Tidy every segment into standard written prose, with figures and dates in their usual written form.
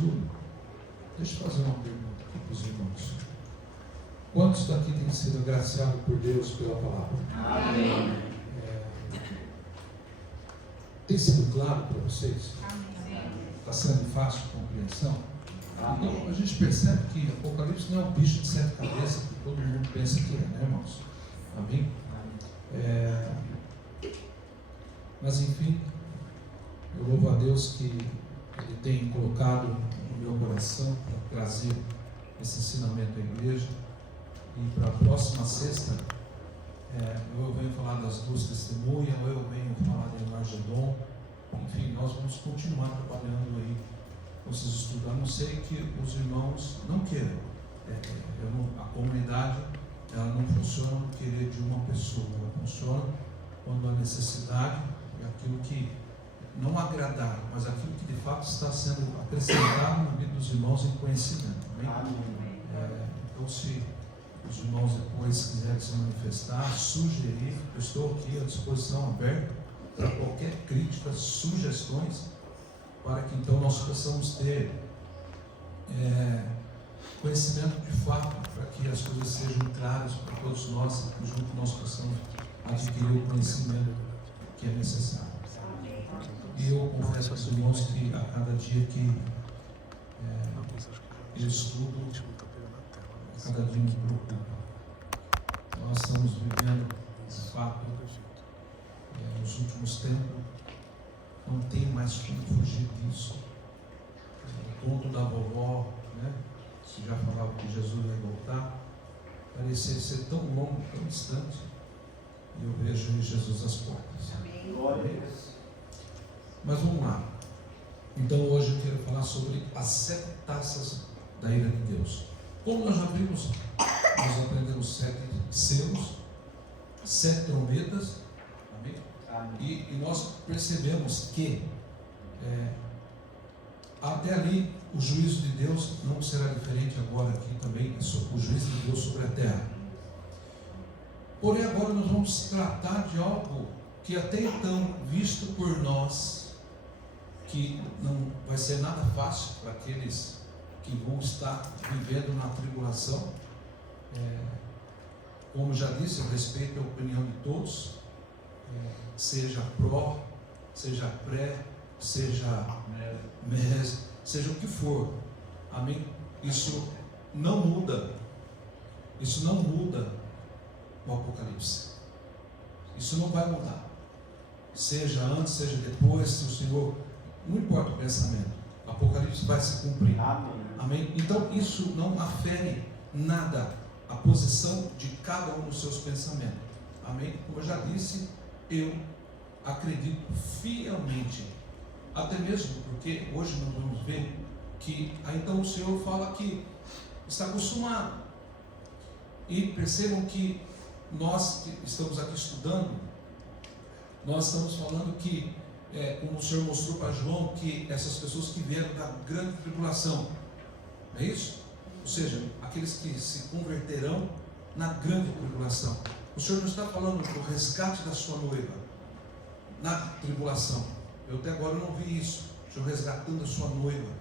estudo, deixa eu fazer uma pergunta aqui para os irmãos. Quantos daqui têm sido agraciados por Deus pela palavra? Amém. Tem sido claro para vocês? Amém. Está sendo fácil de compreensão? Então a gente percebe que Apocalipse não é um bicho de 7 cabeças que todo mundo pensa que é, né, irmãos? Amém? Mas enfim, eu louvo a Deus que Ele tem colocado no meu coração para trazer esse ensinamento à igreja. E para a próxima sexta, ou eu venho falar das duas testemunhas, ou eu venho falar de Armagedon. Enfim, nós vamos continuar trabalhando aí com esses estudos, a não ser que os irmãos não queiram. A comunidade, ela não funciona no querer de uma pessoa, ela funciona quando a necessidade é aquilo que não agradar, mas aquilo que de fato está sendo acrescentado na vida dos irmãos em conhecimento. Amém? Então, se os irmãos depois quiserem se manifestar, sugerir, eu estou aqui à disposição, aberta para qualquer crítica, sugestões, para que então nós possamos ter conhecimento de fato, para que as coisas sejam claras para todos nós, e junto nós possamos adquirir o conhecimento que é necessário. E eu confesso aos irmãos que a cada dia que eu estudo, cada dia me preocupa. Nós estamos vivendo, de fato, nos últimos tempos, não tem mais como fugir disso. O conto da vovó, né, que já falava que Jesus ia voltar, parecia ser tão longo, tão distante, e eu vejo em Jesus as portas. Amém. Mas vamos lá. Então hoje eu quero falar sobre as 7 taças da ira de Deus. Como nós já vimos, nós aprendemos 7 selos, 7 trombetas, amém? E nós percebemos que até ali o juízo de Deus não será diferente agora aqui também, o juízo de Deus sobre a terra. Porém agora nós vamos tratar de algo que até então, visto por nós, que não vai ser nada fácil para aqueles que vão estar vivendo na tribulação. Como já disse, eu respeito a opinião de todos, seja pró, seja pré, seja mes, seja o que for, amém? Isso não muda o Apocalipse, isso não vai mudar, seja antes, seja depois, se o Senhor, não importa o pensamento, o Apocalipse vai se cumprir, amém? Então isso não afere nada a posição de cada um dos seus pensamentos, amém? Como eu já disse, eu acredito fielmente, até mesmo porque hoje nós vamos ver que então o Senhor fala que está acostumado, e percebam que nós que estamos aqui estudando, nós estamos falando que como o Senhor mostrou para João, que essas pessoas que vieram da grande tribulação, é isso? Ou seja, aqueles que se converterão na grande tribulação. O Senhor não está falando do resgate da sua noiva na tribulação. Eu até agora não vi isso, o Senhor resgatando a sua noiva,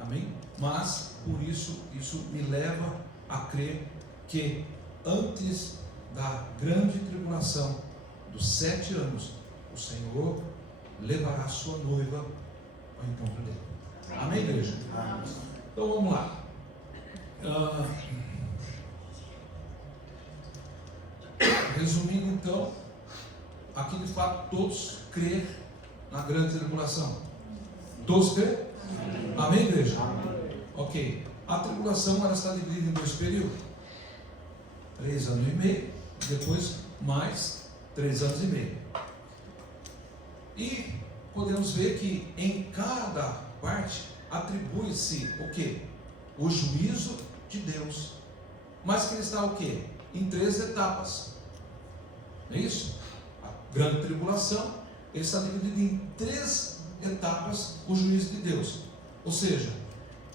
amém? Mas por isso me leva a crer que antes da grande tribulação dos 7 anos, o Senhor levará a sua noiva ao encontro dele. Amém, igreja? Amém. Então vamos lá. Resumindo então, aqui de fato todos creem na grande tribulação. Todos creem? Amém, igreja? Amém. Ok. A tribulação ela está dividida em 2 períodos: 3 anos e meio, depois mais 3 anos e meio. E podemos ver que em cada parte atribui-se o que? O juízo de Deus. Mas que ele está o que? Em 3 etapas. Não é isso? A grande tribulação, ele está dividido em 3 etapas o juízo de Deus. Ou seja,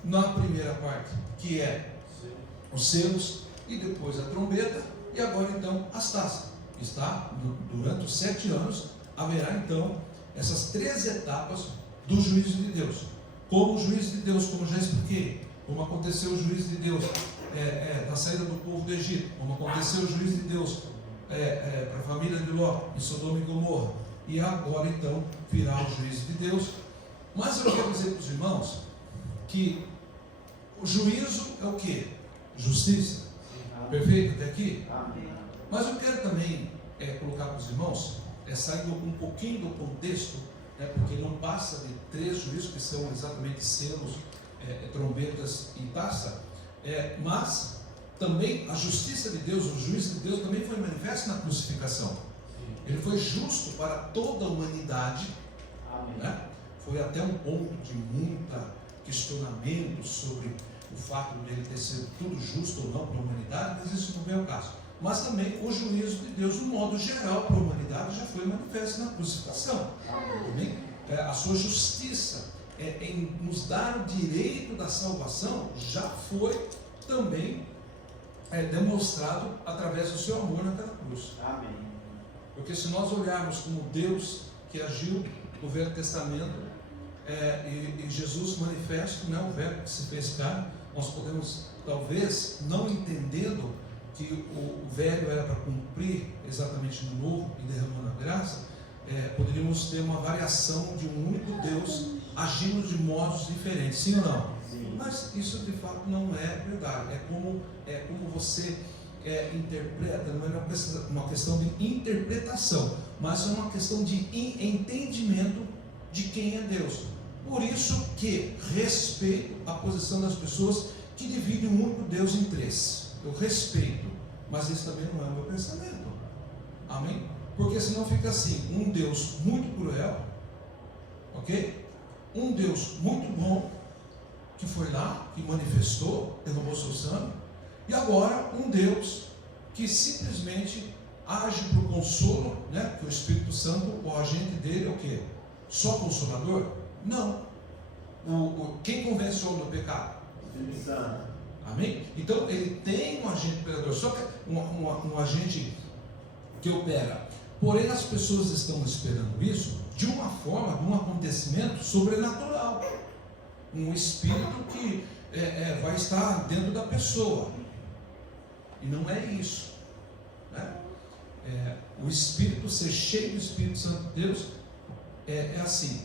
na primeira parte, que é os selos, e depois a trombeta, e agora então as taças. Está durante os 7 anos, haverá então essas 3 etapas do juízo de Deus. como o juízo de Deus, como já expliquei, como aconteceu o juízo de Deus na saída do povo do Egito, como aconteceu o juízo de Deus para a família de Ló, em Sodoma e Gomorra, e agora então virá o juízo de Deus. Mas eu quero dizer para os irmãos que o juízo é o que? Justiça. Perfeito até aqui? Mas eu quero também colocar para os irmãos, saindo um pouquinho do contexto, porque não passa de 3 juízos, que são exatamente selos, trombetas e taça, mas também a justiça de Deus, o juízo de Deus também foi manifesto na crucificação. Ele foi justo para toda a humanidade, né? Foi até um ponto de muito questionamento sobre o fato dele ter sido tudo justo ou não para a humanidade, mas isso não vem ao caso. Mas também o juízo de Deus, no modo geral, para a humanidade já foi manifesto na crucificação. A sua justiça em nos dar o direito da salvação já foi também demonstrado através do seu amor naquela cruz. Amém. Porque se nós olharmos como Deus que agiu no Velho Testamento e Jesus manifesto, o Verbo que se fez carne, nós podemos, talvez, não entendendo que o velho era para cumprir exatamente no novo e derramando a graça, poderíamos ter uma variação de um único Deus agindo de modos diferentes, sim ou não? Sim. Mas isso de fato não é verdade. É como você interpreta, não é uma questão de interpretação, mas é uma questão de entendimento de quem é Deus. Por isso que respeito a posição das pessoas que dividem o único Deus em 3. Eu respeito, mas isso também não é o meu pensamento. Amém? Porque senão fica assim, um Deus muito cruel, ok? Um Deus muito bom, que foi lá, que manifestou, derramou seu sangue, e agora um Deus que simplesmente age por consolo, né? Que o Espírito Santo, o agente dele é o quê? Só consolador? Não. Quem convence o homem do pecado? O Espírito Santo. Amém? Então ele tem um agente operador, só que um agente que opera. Porém as pessoas estão esperando isso de uma forma, de um acontecimento sobrenatural. Um espírito que vai estar dentro da pessoa. E não é isso, né? O Espírito, ser cheio do Espírito Santo de Deus, é assim.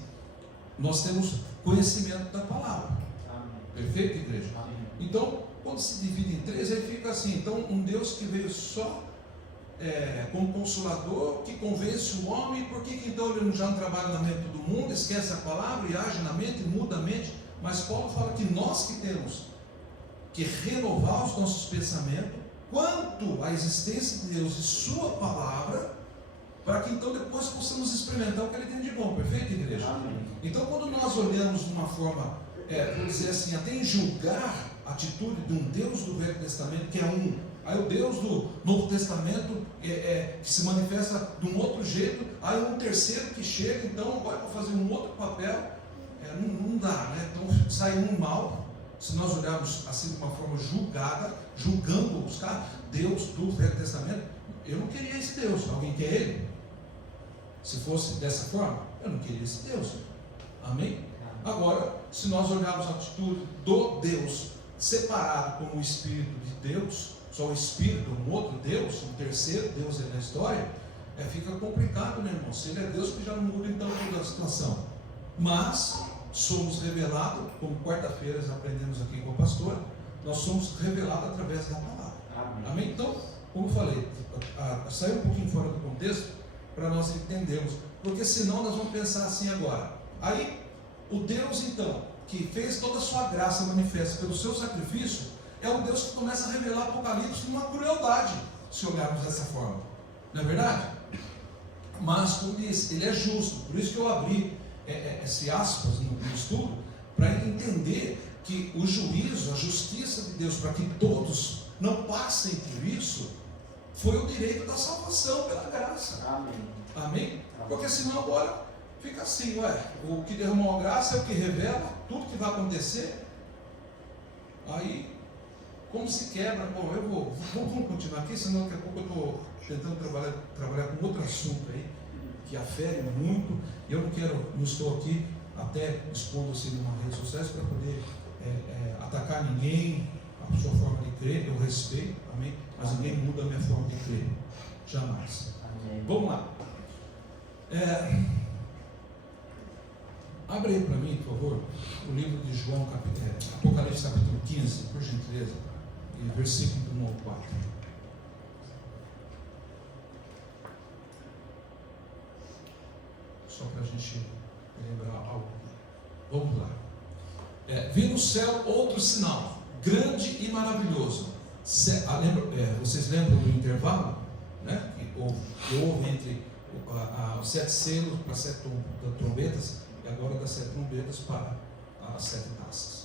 Nós temos conhecimento da palavra. Amém. Perfeito, igreja? Amém. Então, quando se divide em 3, aí fica assim. Então, um Deus que veio só como consolador, que convence o homem. Por que então ele já não trabalha na mente do mundo, esquece a palavra e age na mente, muda a mente? Mas Paulo fala que nós que temos que renovar os nossos pensamentos quanto à existência de Deus e sua palavra, para que então depois possamos experimentar o que ele tem de bom. Perfeito, igreja? Amém. Então quando nós olhamos de uma forma, vou dizer assim, até em julgar a atitude de um Deus do Velho Testamento, que é um, aí o Deus do Novo Testamento que se manifesta de um outro jeito, aí um terceiro que chega, então agora para fazer um outro papel, não dá, né? Então sai um mal. Se nós olharmos assim de uma forma julgando os caras, Deus do Velho Testamento, eu não queria esse Deus. Alguém quer ele? Se fosse dessa forma, eu não queria esse Deus. Amém? Agora, se nós olharmos a atitude do Deus separado como o Espírito de Deus, só o Espírito, um outro Deus, um terceiro Deus na história, fica complicado, né, irmão? Se ele é Deus, que já não muda então toda a situação. Mas somos revelados, como quarta-feira aprendemos aqui com a pastora, nós somos revelados através da palavra. Amém? Amém? Então, como eu falei, saiu um pouquinho fora do contexto para nós entendermos, porque senão nós vamos pensar assim agora. Aí, o Deus então, que fez toda a sua graça manifesta pelo seu sacrifício, é um Deus que começa a revelar Apocalipse numa crueldade, se olharmos dessa forma. Não é verdade? Mas, como disse, ele é justo. Por isso que eu abri esse aspas no estudo, para entender que o juízo, a justiça de Deus, para que todos não passem por isso, foi o direito da salvação pela graça. Amém? Amém? Porque senão agora fica assim, o que derramou a graça é o que revela tudo que vai acontecer. Aí, como se quebra? Bom, vamos continuar aqui, senão daqui a pouco eu estou tentando trabalhar com outro assunto aí, que afere muito, e eu não estou aqui até expondo-se nas redes sociais para poder atacar ninguém, a sua forma de crer, eu respeito, amém? Mas ninguém muda a minha forma de crer, jamais. Amém. Vamos lá. Abre aí para mim, por favor, o livro de João, Apocalipse capítulo 15, por gentileza, versículo 1 ao 4. Só para a gente lembrar algo. Vamos lá. Vi no céu outro sinal, grande e maravilhoso. Vocês lembram do intervalo, né? Que houve entre os 7 selos para as 7 trombetas, e agora das 7 trombetas para as 7 taças.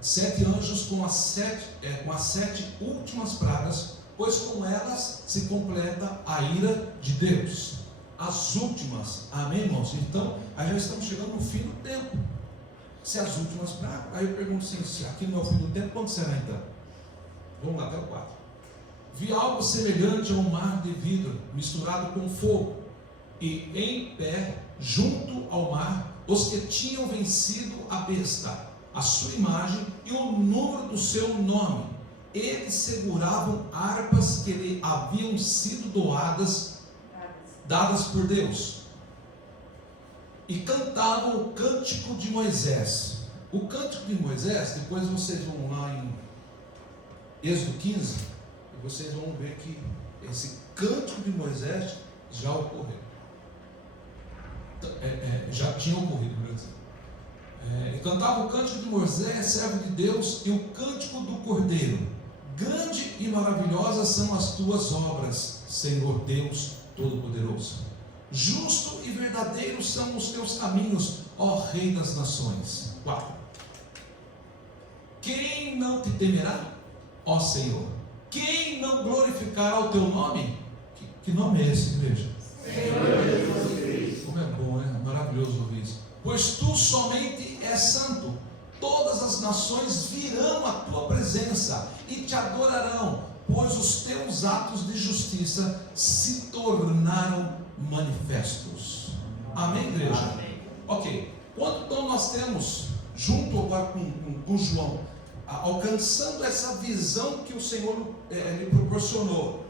7 anjos com as 7 últimas pragas, pois com elas se completa a ira de Deus. As últimas, amém, irmãos? Então, aí já estamos chegando no fim do tempo. Se as últimas pragas, aí eu pergunto assim, se aqui não é o fim do tempo, quando será então? Vamos lá até o 4. Vi algo semelhante a um mar de vidro misturado com fogo, e em pé, junto ao mar, os que tinham vencido a besta, a sua imagem e o número do seu nome. Eles seguravam harpas que lhe haviam sido dadas por Deus, e cantavam o cântico de Moisés. O cântico de Moisés, depois vocês vão lá em Êxodo 15, e vocês vão ver que esse cântico de Moisés já ocorreu. Já tinha ocorrido, cantava o cântico de Moisés, servo de Deus, e o cântico do Cordeiro. Grande e maravilhosas são as tuas obras, Senhor Deus Todo-Poderoso. Justo e verdadeiro são os teus caminhos, ó Rei das Nações. 4. Quem não te temerá, ó Senhor? Quem não glorificará o teu nome? Que nome é esse, igreja? Senhor Jesus Cristo. Como é bom, né? Maravilhoso ouvir isso. Pois tu somente és santo. Todas as nações virão à tua presença e te adorarão, pois os teus atos de justiça se tornaram manifestos. Amém, igreja? Amém. Ok. Quando então nós temos, junto agora com João, alcançando essa visão que o Senhor lhe proporcionou,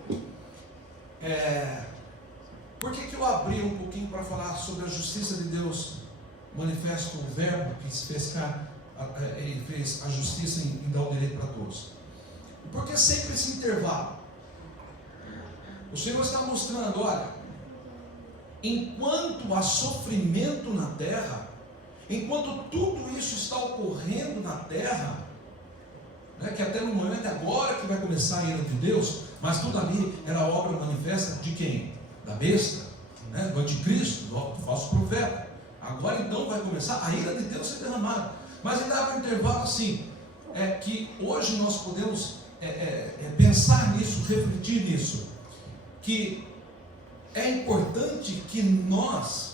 por que eu abri um pouquinho para falar sobre a justiça de Deus, manifesto o verbo que se fez cá, ele fez a justiça em dar o direito para todos? Porque sempre esse intervalo, o Senhor está mostrando, olha, enquanto há sofrimento na terra, enquanto tudo isso está ocorrendo na terra, que até no momento agora que vai começar a ira de Deus, mas tudo ali era obra manifesta de quem? Da besta, do anticristo, do falso profeta. Agora então vai começar a ira de Deus ser derramada. Mas ele dava um intervalo assim, que hoje nós podemos pensar nisso, refletir nisso, que é importante que nós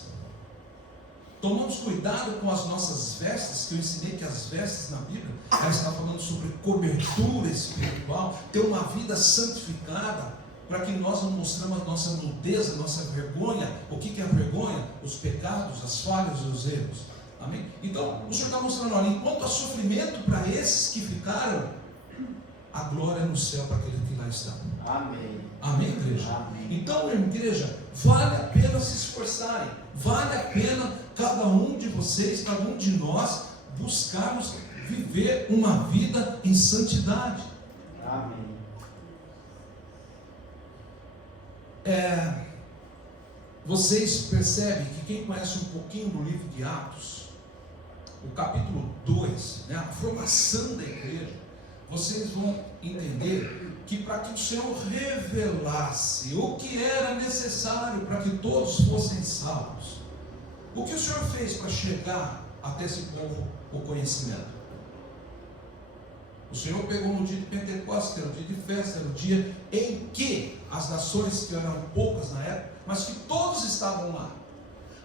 tomamos cuidado com as nossas vestes, que eu ensinei que as vestes na Bíblia, ela está falando sobre cobertura espiritual, ter uma vida santificada, para que nós não mostramos a nossa nudez, a nossa vergonha. O que é a vergonha? Os pecados, as falhas e os erros. Amém? Então, o Senhor está mostrando, olha, enquanto há sofrimento para esses que ficaram, a glória no céu para aquele que lá está. Amém. Amém, igreja? Amém. Então, igreja, vale a pena se esforçarem, vale a pena cada um de vocês, cada um de nós, buscarmos viver uma vida em santidade. Amém. Vocês percebem que quem conhece um pouquinho do livro de Atos, o capítulo 2, a formação da igreja, vocês vão entender que para que o Senhor revelasse o que era necessário para que todos fossem salvos, o que o Senhor fez para chegar até esse povo o conhecimento? O Senhor pegou no dia de Pentecostes, que era o dia de festa, era o dia em que as nações, que eram poucas na época, mas que todos estavam lá,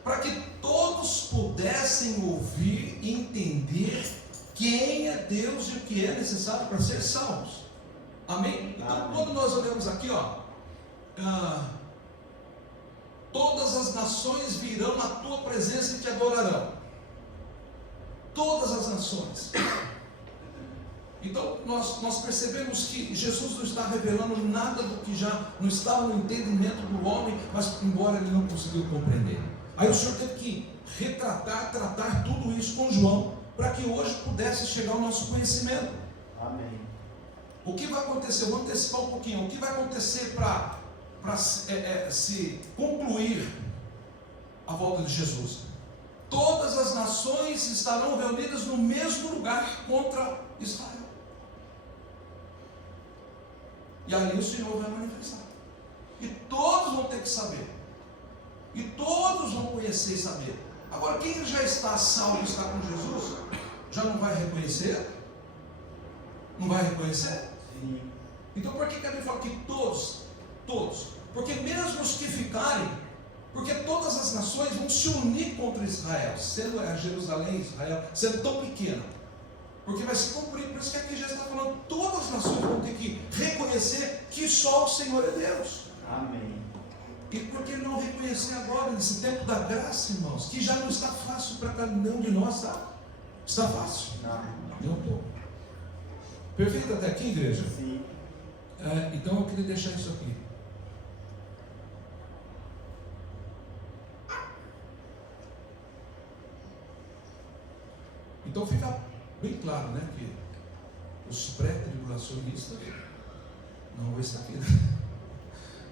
para que todos pudessem ouvir e entender quem é Deus e o que é necessário para ser salvos. Amém? Então, quando nós olhamos aqui, todas as nações virão na tua presença e te adorarão. todas as nações. Então nós percebemos que Jesus não está revelando nada do que já não estava no entendimento do homem, mas embora ele não conseguiu compreender. Aí o Senhor teve que tratar tudo isso com João, para que hoje pudesse chegar ao nosso conhecimento. Amém. O que vai acontecer? Vamos antecipar um pouquinho. O que vai acontecer para se concluir a volta de Jesus? Todas as nações estarão reunidas no mesmo lugar contra Israel. E ali o Senhor vai manifestar. E todos vão ter que saber. E todos vão conhecer e saber. Agora, quem já está salvo, está com Jesus, já não vai reconhecer? Não vai reconhecer? Sim. Então por que a Bíblia fala que todos? Todos. Porque mesmo os que ficarem, porque todas as nações vão se unir contra Israel, sendo a Jerusalém, Israel, sendo tão pequena. Porque vai se cumprir, por isso que aqui já está falando, todas as nações vão ter que reconhecer que só o Senhor é Deus. Amém. E por que não reconhecer agora, nesse tempo da graça, irmãos, que já não está fácil para cada um de nós, tá? Está fácil? Não pouco. Perfeito até aqui, igreja? Sim. Então eu queria deixar isso aqui. Então fica bem claro, né, que os pré-tribulacionistas não vão estar aqui.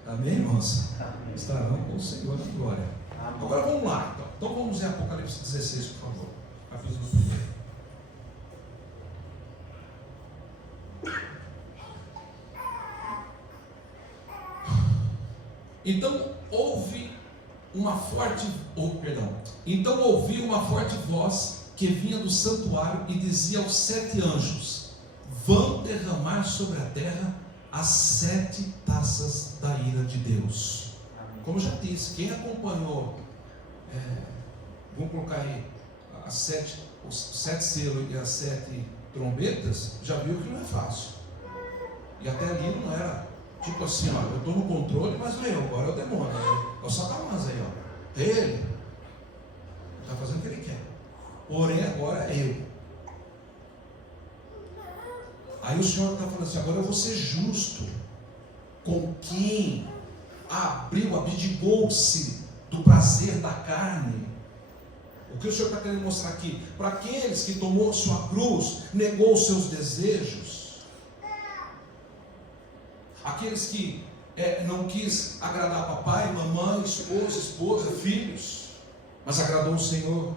Amém, irmãos? Amém. Estarão com o Senhor na glória. Amém. Agora vamos lá, então. Então vamos em Apocalipse 16, por favor. Capítulo 1. Então ouvi uma forte voz que vinha do santuário e dizia aos 7 anjos: vão derramar sobre a terra as 7 taças da ira de Deus. Amém. Como eu já disse, quem acompanhou, vamos colocar aí os 7 selos e as 7 trombetas, já viu que não é fácil. E até ali não era tipo assim, ó, eu estou no controle, mas não é eu, agora é o demônio, é o Satanás aí, ó. Ele está fazendo o que ele quer, porém agora é eu. Aí o Senhor está falando assim: agora eu vou ser justo com quem abdicou-se do prazer da carne. O que o Senhor está querendo mostrar aqui? Para aqueles que tomou sua cruz, negou os seus desejos, aqueles que não quis agradar papai, mamãe, esposa, filhos, mas agradou o Senhor.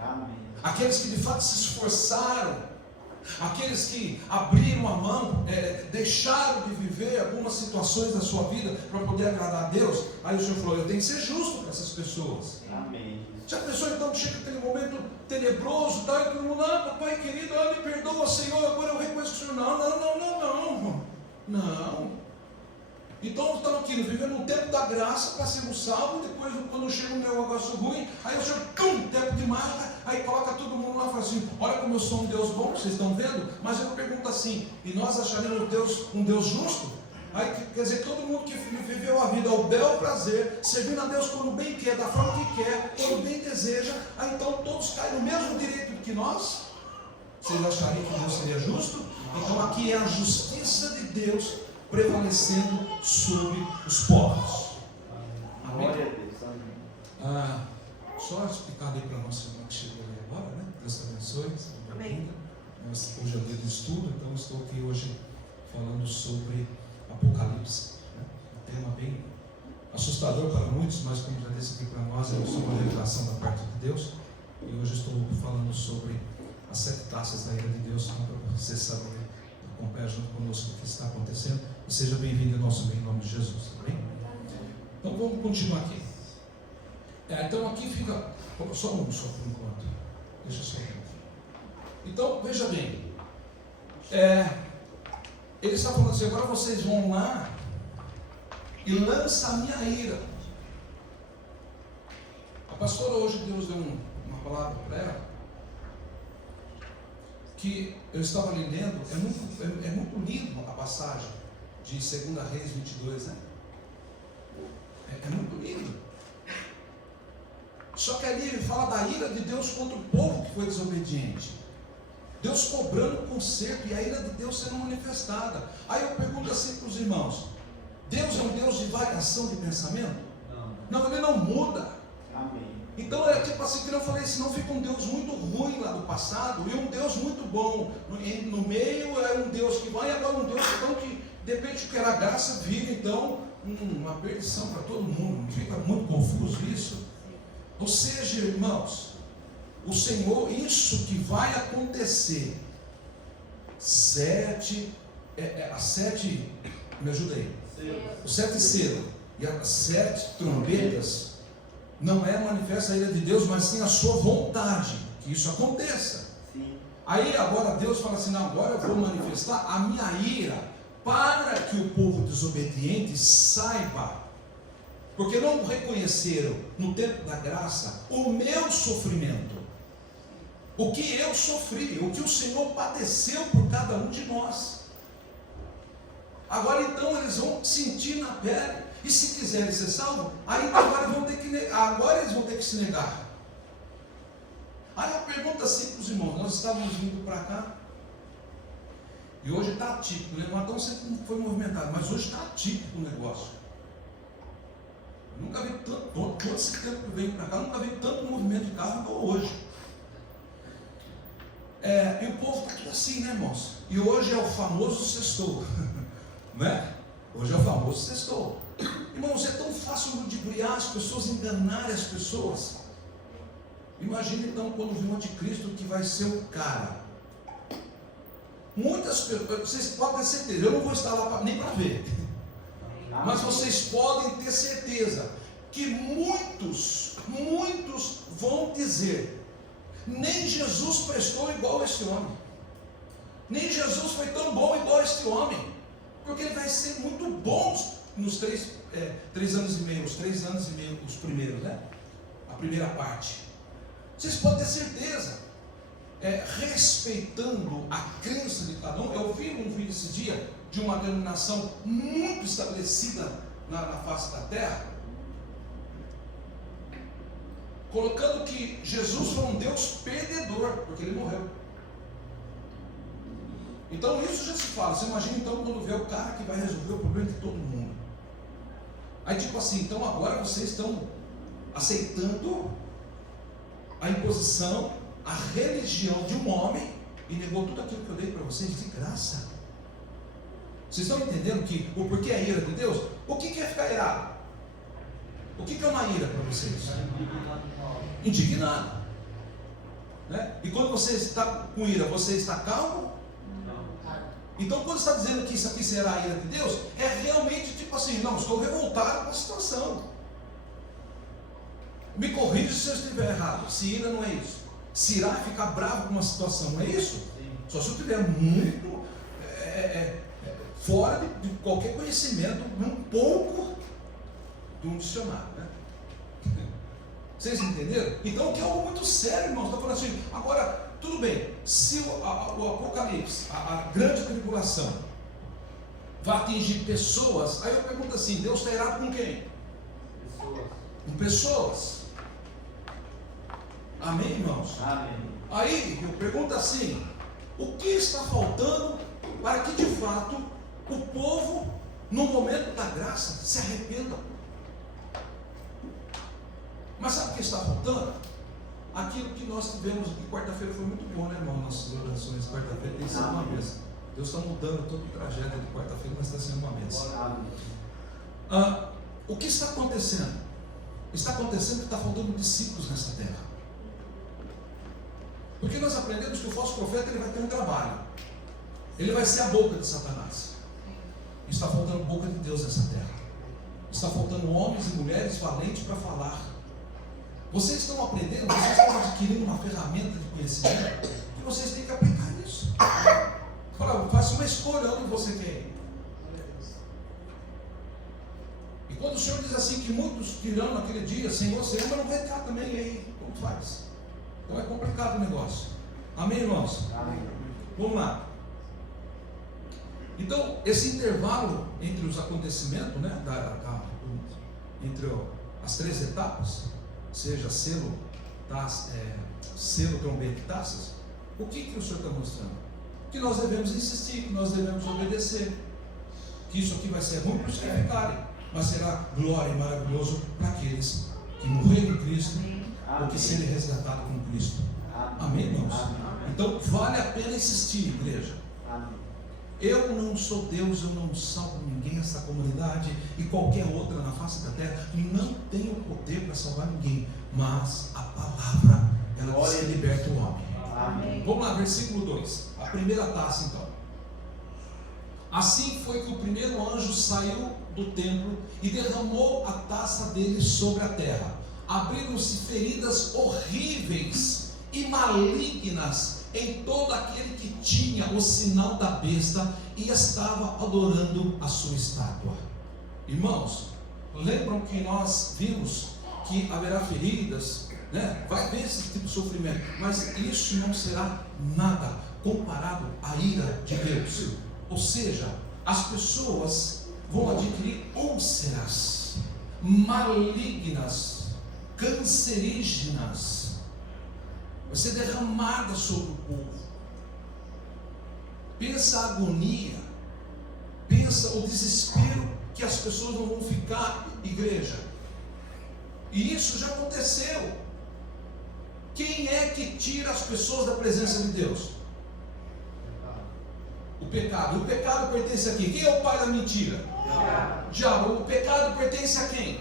Amém. Aqueles que de fato se esforçaram, aqueles que abriram a mão, deixaram de viver algumas situações da sua vida para poder agradar a Deus. Aí o Senhor falou: eu tenho que ser justo com essas pessoas. Amém. Já pensou então que chega aquele momento tenebroso, tá? E todo mundo: não, papai querido, me perdoa, Senhor, agora eu reconheço o Senhor. Não. Então estamos aqui vivendo um tempo da graça para sermos salvos. Depois, quando chega um negócio ruim, aí o Senhor, tempo de mágica, aí coloca todo mundo lá e fala assim: olha como eu sou um Deus bom, vocês estão vendo? Mas eu pergunto assim: e nós acharemos um Deus justo? Aí quer dizer, todo mundo que viveu a vida ao bel prazer, servindo a Deus quando bem quer, da forma que quer, quando bem deseja, aí então todos caem no mesmo direito que nós? Vocês achariam que Deus seria justo? Então aqui é a justiça de Deus prevalecendo sobre os povos. Amém? Glória a Deus. Amém. Só explicar ali para a nossa irmã que chegou ali agora, né? Deus abençoe. Amém. Hoje é dia de estudo, então estou aqui hoje falando sobre Apocalipse, né? Um tema bem assustador para muitos, mas como já disse aqui para nós, é sobre uma revelação da parte de Deus. E hoje estou falando sobre as 7 taças da ira de Deus, para você saber, acompanhar junto conosco o que está acontecendo. E seja bem-vindo em nosso bem, em nome de Jesus. Amém? Então vamos continuar aqui. Então aqui fica só por enquanto. Deixa só um. Então veja bem. Ele está falando assim: agora vocês vão lá e lançam a minha ira. A pastora hoje, Deus deu uma palavra para ela, que eu estava ali lendo. É muito lindo a passagem de 2 Reis 22, né? É muito lindo. Só que ali ele fala da ira de Deus contra o povo que foi desobediente. Deus cobrando o conserto e a ira de Deus sendo manifestada. Aí eu pergunto assim para os irmãos: Deus é um Deus de variação de pensamento? Não, Ele não muda. Amém. Então é tipo assim que eu falei, senão fica um Deus muito ruim lá do passado e um Deus muito bom. No meio é um Deus que vai, e agora um Deus então que de repente que era graça vira então uma perdição para todo mundo. Fica muito confuso isso. Ou seja, irmãos, o Senhor, isso que vai acontecer, as sete, me ajuda aí, os 7 selos e as 7 trombetas, não é manifesta a ira de Deus, mas sim a sua vontade, que isso aconteça. Sim. Aí agora Deus fala assim, não, agora eu vou manifestar a minha ira, para que o povo desobediente saiba, porque não reconheceram no tempo da graça o meu sofrimento, o que eu sofri, o que o Senhor padeceu por cada um de nós. Agora então eles vão sentir na pele, e se quiserem ser salvos, aí agora eles vão ter que se negar. Aí eu pergunto assim para os irmãos, nós estávamos vindo para cá, e hoje está atípico, né? O Matão sempre foi movimentado, mas hoje está atípico o negócio. Eu nunca vi todo esse tempo que eu venho para cá, nunca vi tanto movimento de carro igual hoje. E o povo está tudo assim, né, irmãos? E hoje é o famoso sextou, né? Hoje é o famoso sextou. Irmãos, é tão fácil ludibriar as pessoas, enganar as pessoas. Imagine então quando vir o anticristo que vai ser o cara. Muitas pessoas, vocês podem ter certeza, eu não vou estar lá nem para ver, mas vocês podem ter certeza que muitos vão dizer: nem Jesus prestou igual a este homem, nem Jesus foi tão bom igual a este homem, porque ele vai ser muito bom nos 3 anos e meio, os 3 anos e meio, os primeiros, né? A primeira parte. Vocês podem ter certeza. Respeitando a crença de cada um. Eu vi um vídeo esse dia de uma denominação muito estabelecida na face da terra, colocando que Jesus foi um Deus perdedor, porque ele morreu. Então isso já se fala. Você imagina então quando vê o cara que vai resolver o problema de todo mundo. Aí tipo assim, então agora vocês estão aceitando a imposição, a religião de um homem, e negou tudo aquilo que eu dei para vocês de graça. Vocês estão entendendo que o porquê é a ira de Deus? O que é ficar irado? O que é uma ira para vocês? Indignado, né? E quando você está com ira, você está calmo? Então quando está dizendo que isso aqui será a ira de Deus, é realmente tipo assim, não, estou revoltado com a situação. Me corrija se eu estiver errado. Se ira não é isso. Se irá ficar bravo com uma situação, não é isso? Sim. Só se eu estiver muito fora de qualquer conhecimento, um pouco de um dicionário, né? Vocês entenderam? Então que é algo muito sério, irmãos. Está falando assim, agora, tudo bem, se o Apocalipse, a grande tribulação, vai atingir pessoas, aí eu pergunto assim, Deus está irado com quem? Com pessoas. Amém, irmãos? Amém. Aí eu pergunto assim, o que está faltando para que de fato o povo, no momento da graça, se arrependa? Mas sabe o que está faltando? Aquilo que nós tivemos aqui quarta-feira foi muito bom, né, irmão? Nossas orações de quarta-feira tem sido uma bênção. Deus está mudando todo o trajeto de quarta-feira, mas está sendo uma bênção. O que está acontecendo? Está acontecendo que está faltando discípulos nessa terra. Porque nós aprendemos que o falso profeta ele vai ter um trabalho. Ele vai ser a boca de Satanás. Está faltando boca de Deus nessa terra. Está faltando homens e mulheres valentes para falar. Vocês estão aprendendo, vocês estão adquirindo uma ferramenta de conhecimento que vocês têm que aplicar isso. Fala, faça uma escolha onde você quer. E quando o Senhor diz assim que muitos dirão naquele dia, Senhor, Senhor, mas não vai estar também, e aí, como faz? Então é complicado o negócio. Amém, irmãos? Amém. Vamos lá. Então, esse intervalo entre os acontecimentos, né, entre as 3 etapas, seja selo, selo, trombeta e taças, o que o Senhor está mostrando? Que nós devemos insistir, que nós devemos obedecer, que isso aqui vai ser ruim para os que ficarem, mas será glória e maravilhoso para aqueles que morreram em Cristo, ou que serem resgatados com Cristo. Amém, irmãos? Então vale a pena insistir, igreja. Eu não sou Deus, eu não salvo ninguém. Essa comunidade e qualquer outra na face da terra não tem o poder para salvar ninguém, mas a palavra, ela diz que liberta o homem. Amém. Vamos lá, versículo 2, a primeira taça então. Assim foi que o primeiro anjo saiu do templo e derramou a taça dele sobre a terra. Abriram-se feridas horríveis e malignas em todo aquele que tinha o sinal da besta e estava adorando a sua estátua. Irmãos, lembram que nós vimos que haverá feridas, né? Vai haver esse tipo de sofrimento, mas isso não será nada comparado à ira de Deus. Ou seja, as pessoas vão adquirir úlceras malignas, cancerígenas, vai ser derramada sobre o povo. Pensa a agonia, pensa o desespero que as pessoas não vão ficar, igreja. E isso já aconteceu. Quem é que tira as pessoas da presença de Deus? O pecado. O pecado pertence a quem? Quem é o pai da mentira? Diabo. O pecado pertence a quem?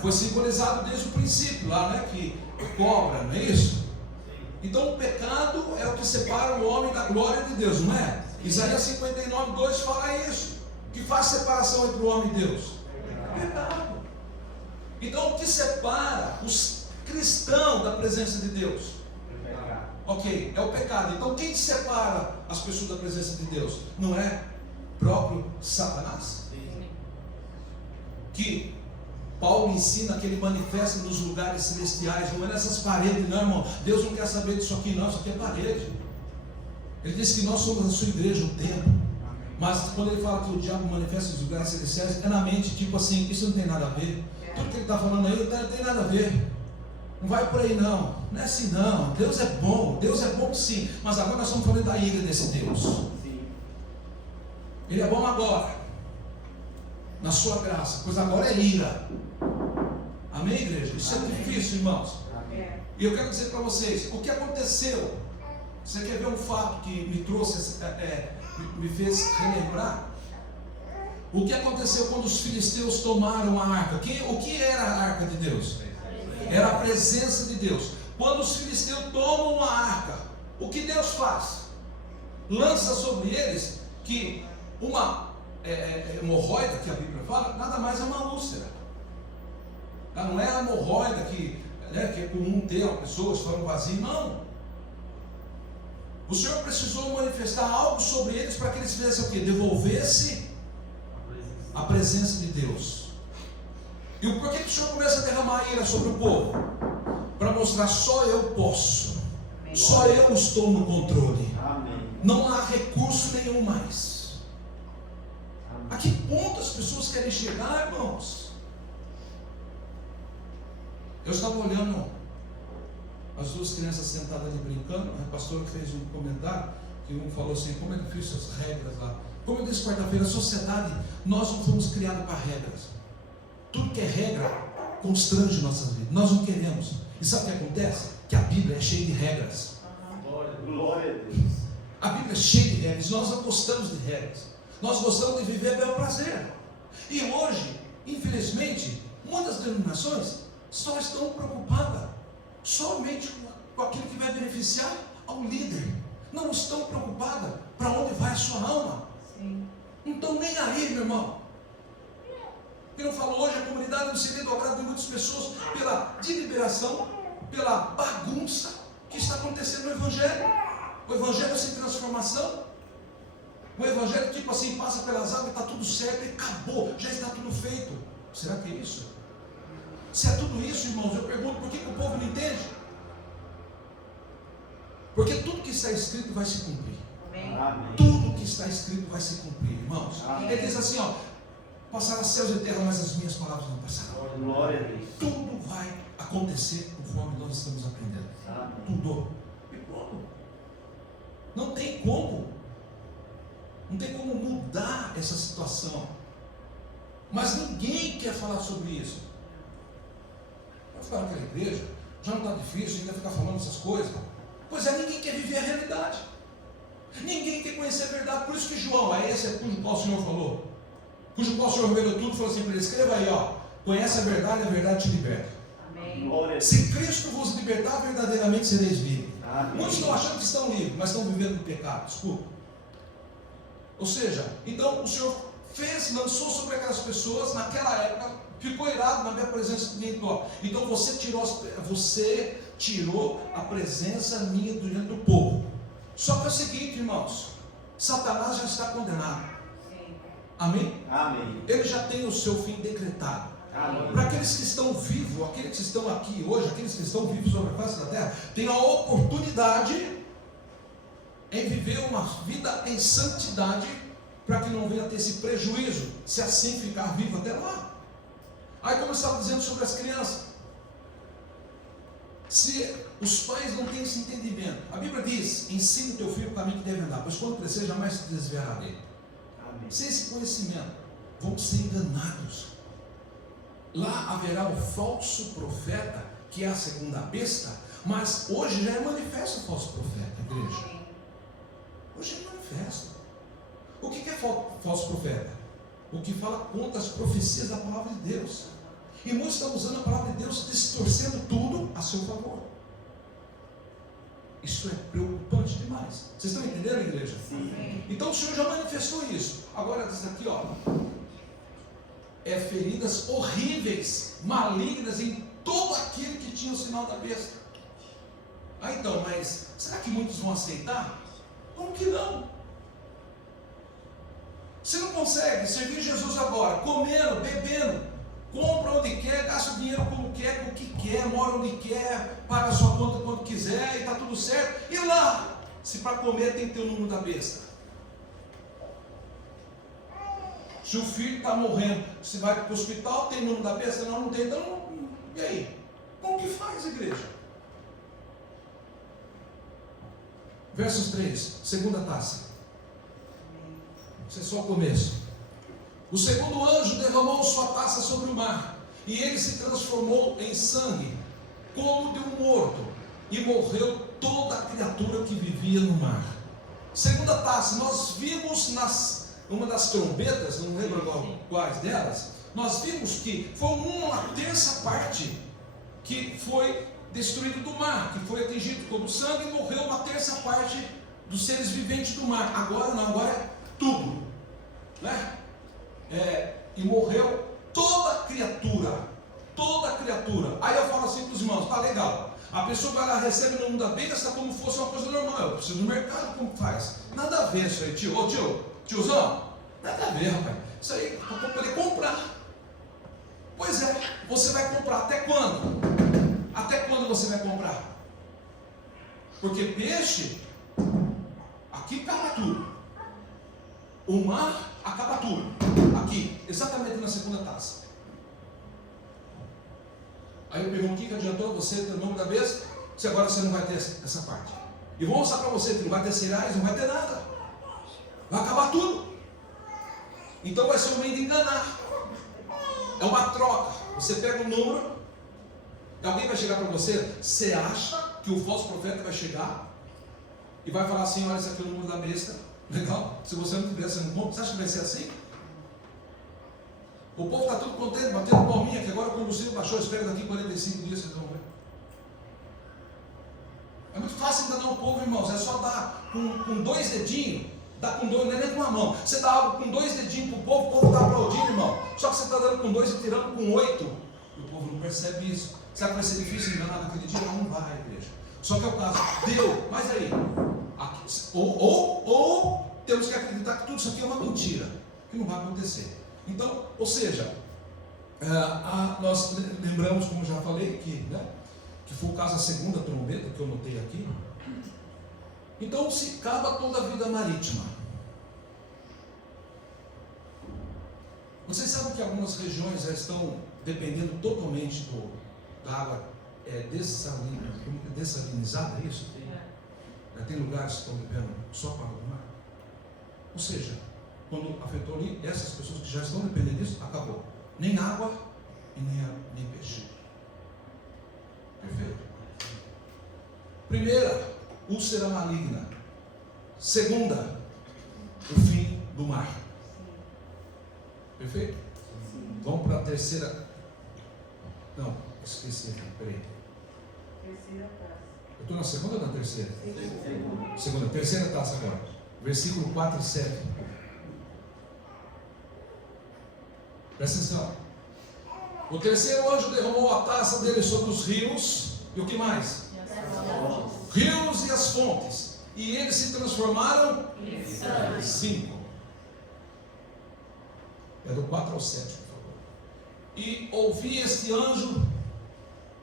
Foi simbolizado desde o princípio lá, né? Que cobra, não é isso? Então o pecado é o que separa o homem da glória de Deus, não é? Isaías 59:2 fala isso. O que faz separação entre o homem e Deus? Pecado. Então o que separa os cristãos da presença de Deus? Ok, é o pecado. Então quem separa as pessoas da presença de Deus? Não é próprio Satanás? Que Paulo ensina que ele manifesta nos lugares celestiais, não é nessas paredes, não, irmão. Deus não quer saber disso aqui, não. Isso aqui é parede. Ele diz que nós somos a sua igreja, o templo. Mas quando ele fala que o diabo manifesta nos lugares celestiais, é na mente, tipo assim, isso não tem nada a ver. Tudo que ele está falando aí não tem nada a ver. Não vai por aí não. Não é assim não. Deus é bom sim. Mas agora nós estamos falando da ira desse Deus. Ele é bom agora, na sua graça, pois agora é ira. Amém, igreja? Isso é difícil, irmãos. E eu quero dizer para vocês, o que aconteceu? Você quer ver um fato que me trouxe, me fez relembrar? O que aconteceu quando os filisteus tomaram a arca? O que era a arca de Deus? Era a presença de Deus. Quando os filisteus tomam a arca, o que Deus faz? Lança sobre eles que uma hemorroida, que a Bíblia fala, nada mais é uma úlcera. Não é a hemorroida que é comum ter a pessoas que foram vazias, não. O Senhor precisou manifestar algo sobre eles para que eles fizessem o quê? Devolvesse a presença de Deus. E por que o Senhor começa a derramar ira sobre o povo? Para mostrar, só eu posso. Só eu estou no controle. Não há recurso nenhum mais. A que ponto as pessoas querem chegar, irmãos? Eu estava olhando as duas crianças sentadas ali brincando. A pastora fez um comentário, que um falou assim, como é que eu fiz as regras lá? Como eu disse quarta-feira, a sociedade, nós não fomos criados para regras. Tudo que é regra constrange nossas vidas. Nós não queremos. E sabe o que acontece? Que a Bíblia é cheia de regras. Glória a Deus. A Bíblia é cheia de regras. Nós não gostamos de regras. Nós gostamos de viver bem prazer. E hoje, infelizmente, muitas denominações só estão preocupadas somente com aquilo que vai beneficiar ao líder. Não estão preocupadas para onde vai a sua alma. Sim. Não estão nem aí, meu irmão. Eu falo hoje, a comunidade não seria do agrado de muitas pessoas pela deliberação, pela bagunça que está acontecendo no Evangelho. O Evangelho é sem transformação. O Evangelho, tipo assim, passa pelas águas e está tudo certo e acabou, já está tudo feito. Será que é isso? Se é tudo isso, irmãos, eu pergunto, por que o povo não entende? Porque tudo que está escrito vai se cumprir. Amém. Tudo que está escrito vai se cumprir, irmãos. Amém. Ele diz assim, ó, passará céus e terra, mas as minhas palavras não passarão. Glória a Deus. Tudo vai acontecer conforme nós estamos aprendendo. Tudo. Não tem como. Não tem como mudar essa situação. Mas ninguém quer falar sobre isso. Vai ficar naquela igreja, já não está difícil, ninguém ficar falando essas coisas. Pois é, ninguém quer viver a realidade. Ninguém quer conhecer a verdade. Por isso que João, esse é cujo qual o Senhor falou, cujo qual o Senhor revelou tudo, falou assim para ele: escreva aí, conhece a verdade te liberta. Amém. Se Cristo vos libertar, verdadeiramente sereis livres. Muitos estão achando que estão livres, mas estão vivendo no pecado. Desculpa. Ou seja, então o Senhor lançou sobre aquelas pessoas, naquela época, ficou irado na minha presença espiritual. Então você tirou a presença minha diante do povo. Só que é o seguinte, irmãos, Satanás já está condenado. Amém? Amém. Ele já tem o seu fim decretado. Para aqueles que estão vivos, aqueles que estão aqui hoje, aqueles que estão vivos sobre a face da terra, tem a oportunidade em viver uma vida em santidade, para que não venha ter esse prejuízo, se assim ficar vivo até lá. Aí, como eu estava dizendo sobre as crianças, se os pais não têm esse entendimento, a Bíblia diz: ensine teu filho o caminho que deve andar, pois quando crescer jamais se desviará dele. Amém. Sem esse conhecimento, vão ser enganados. Lá haverá o falso profeta, que é a segunda besta, mas hoje já é manifesto o falso profeta, igreja. Hoje é manifesto. O que é falso profeta? O que fala contra as profecias da palavra de Deus. E muitos estão usando a palavra de Deus, distorcendo tudo a seu favor. Isso é preocupante demais. Vocês estão entendendo, igreja? Sim. Então o Senhor já manifestou isso. Agora diz aqui, feridas horríveis, malignas em todo aquele que tinha o sinal da besta. Então, mas será que muitos vão aceitar? Como que não? Você não consegue servir Jesus agora, comendo, bebendo, compra onde quer, gasta o dinheiro como quer, com o que quer, mora onde quer, paga a sua conta quando quiser e está tudo certo. E lá, se para comer tem que ter o número da besta. Se o filho está morrendo, se vai para o hospital, tem o número da besta? Não, não tem. Então, e aí? Como que faz, igreja? Versos 3, segunda taça. Isso é só o começo. O segundo anjo derramou sua taça sobre o mar, e ele se transformou em sangue, como de um morto, e morreu toda a criatura que vivia no mar. Segunda taça, nós vimos uma das trombetas, não lembro quais delas, nós vimos que foi uma terça parte que foi destruído do mar, que foi atingido pelo sangue, e morreu uma terça parte dos seres viventes do mar. Agora não, agora é tudo, né? E morreu toda criatura. Aí eu falo assim para os irmãos: tá legal, a pessoa vai lá, recebe no mundo da besta como fosse uma coisa normal. Eu preciso do mercado, como faz? Nada a ver isso aí, tiozão, nada a ver, rapaz. Isso aí é para poder comprar. Pois é, você vai comprar até quando? Até quando você vai comprar? Porque peixe, aqui acaba tudo. O mar acaba tudo. Aqui, exatamente na segunda taça. Aí eu pergunto: o que adiantou você ter o nome da besta, se agora você não vai ter essa parte? E vou mostrar para você que não vai ter cereais, não vai ter nada. Vai acabar tudo. Então vai ser um meio de enganar. É uma troca. Você pega um número, alguém vai chegar para você, você acha que o falso profeta vai chegar e vai falar assim: olha, esse aqui é o número da besta. Legal? Se você não tiver, você não compra. Você acha que vai ser assim? O povo está tudo contente, batendo palminha, que agora o combustível baixou. Espera daqui 45 dias, vocês vão ver. É muito fácil enganar o povo, irmãos. É só dar com dois dedinhos. Dá com dois, não é nem com uma mão. Você dá algo com dois dedinhos para o povo está aplaudindo, irmão. Só que você está dando com dois e tirando com 8. E o povo não percebe isso. Será que vai ser difícil enganar naquele dia? Não vai, igreja. Só que é o caso. Deu, mas aí. Aqui, ou temos que acreditar que tudo isso aqui é uma mentira, que não vai acontecer. Então, ou seja, nós lembramos, como já falei, que foi o caso da segunda trombeta, que eu notei aqui. Então se acaba toda a vida marítima. Vocês sabem que algumas regiões já estão dependendo totalmente da água é dessalinizada, é isso? Já tem lugares que estão bebendo só com a água do mar. Ou seja, quando afetou ali, essas pessoas que já estão dependendo disso, acabou. Nem água e nem peixe. Perfeito? Primeira, úlcera maligna. Segunda, o fim do mar. Perfeito? Vamos para a terceira. Não, esqueci aqui, peraí. Terceira taça. Eu estou na segunda ou na terceira? Segunda. Terceira taça agora. Versículo 4 e 7. Presta atenção. O terceiro anjo derramou a taça dele sobre os rios. E o que mais? Rios e as fontes. E eles se transformaram em 5. É do 4 ao 7, por favor. E ouvi este anjo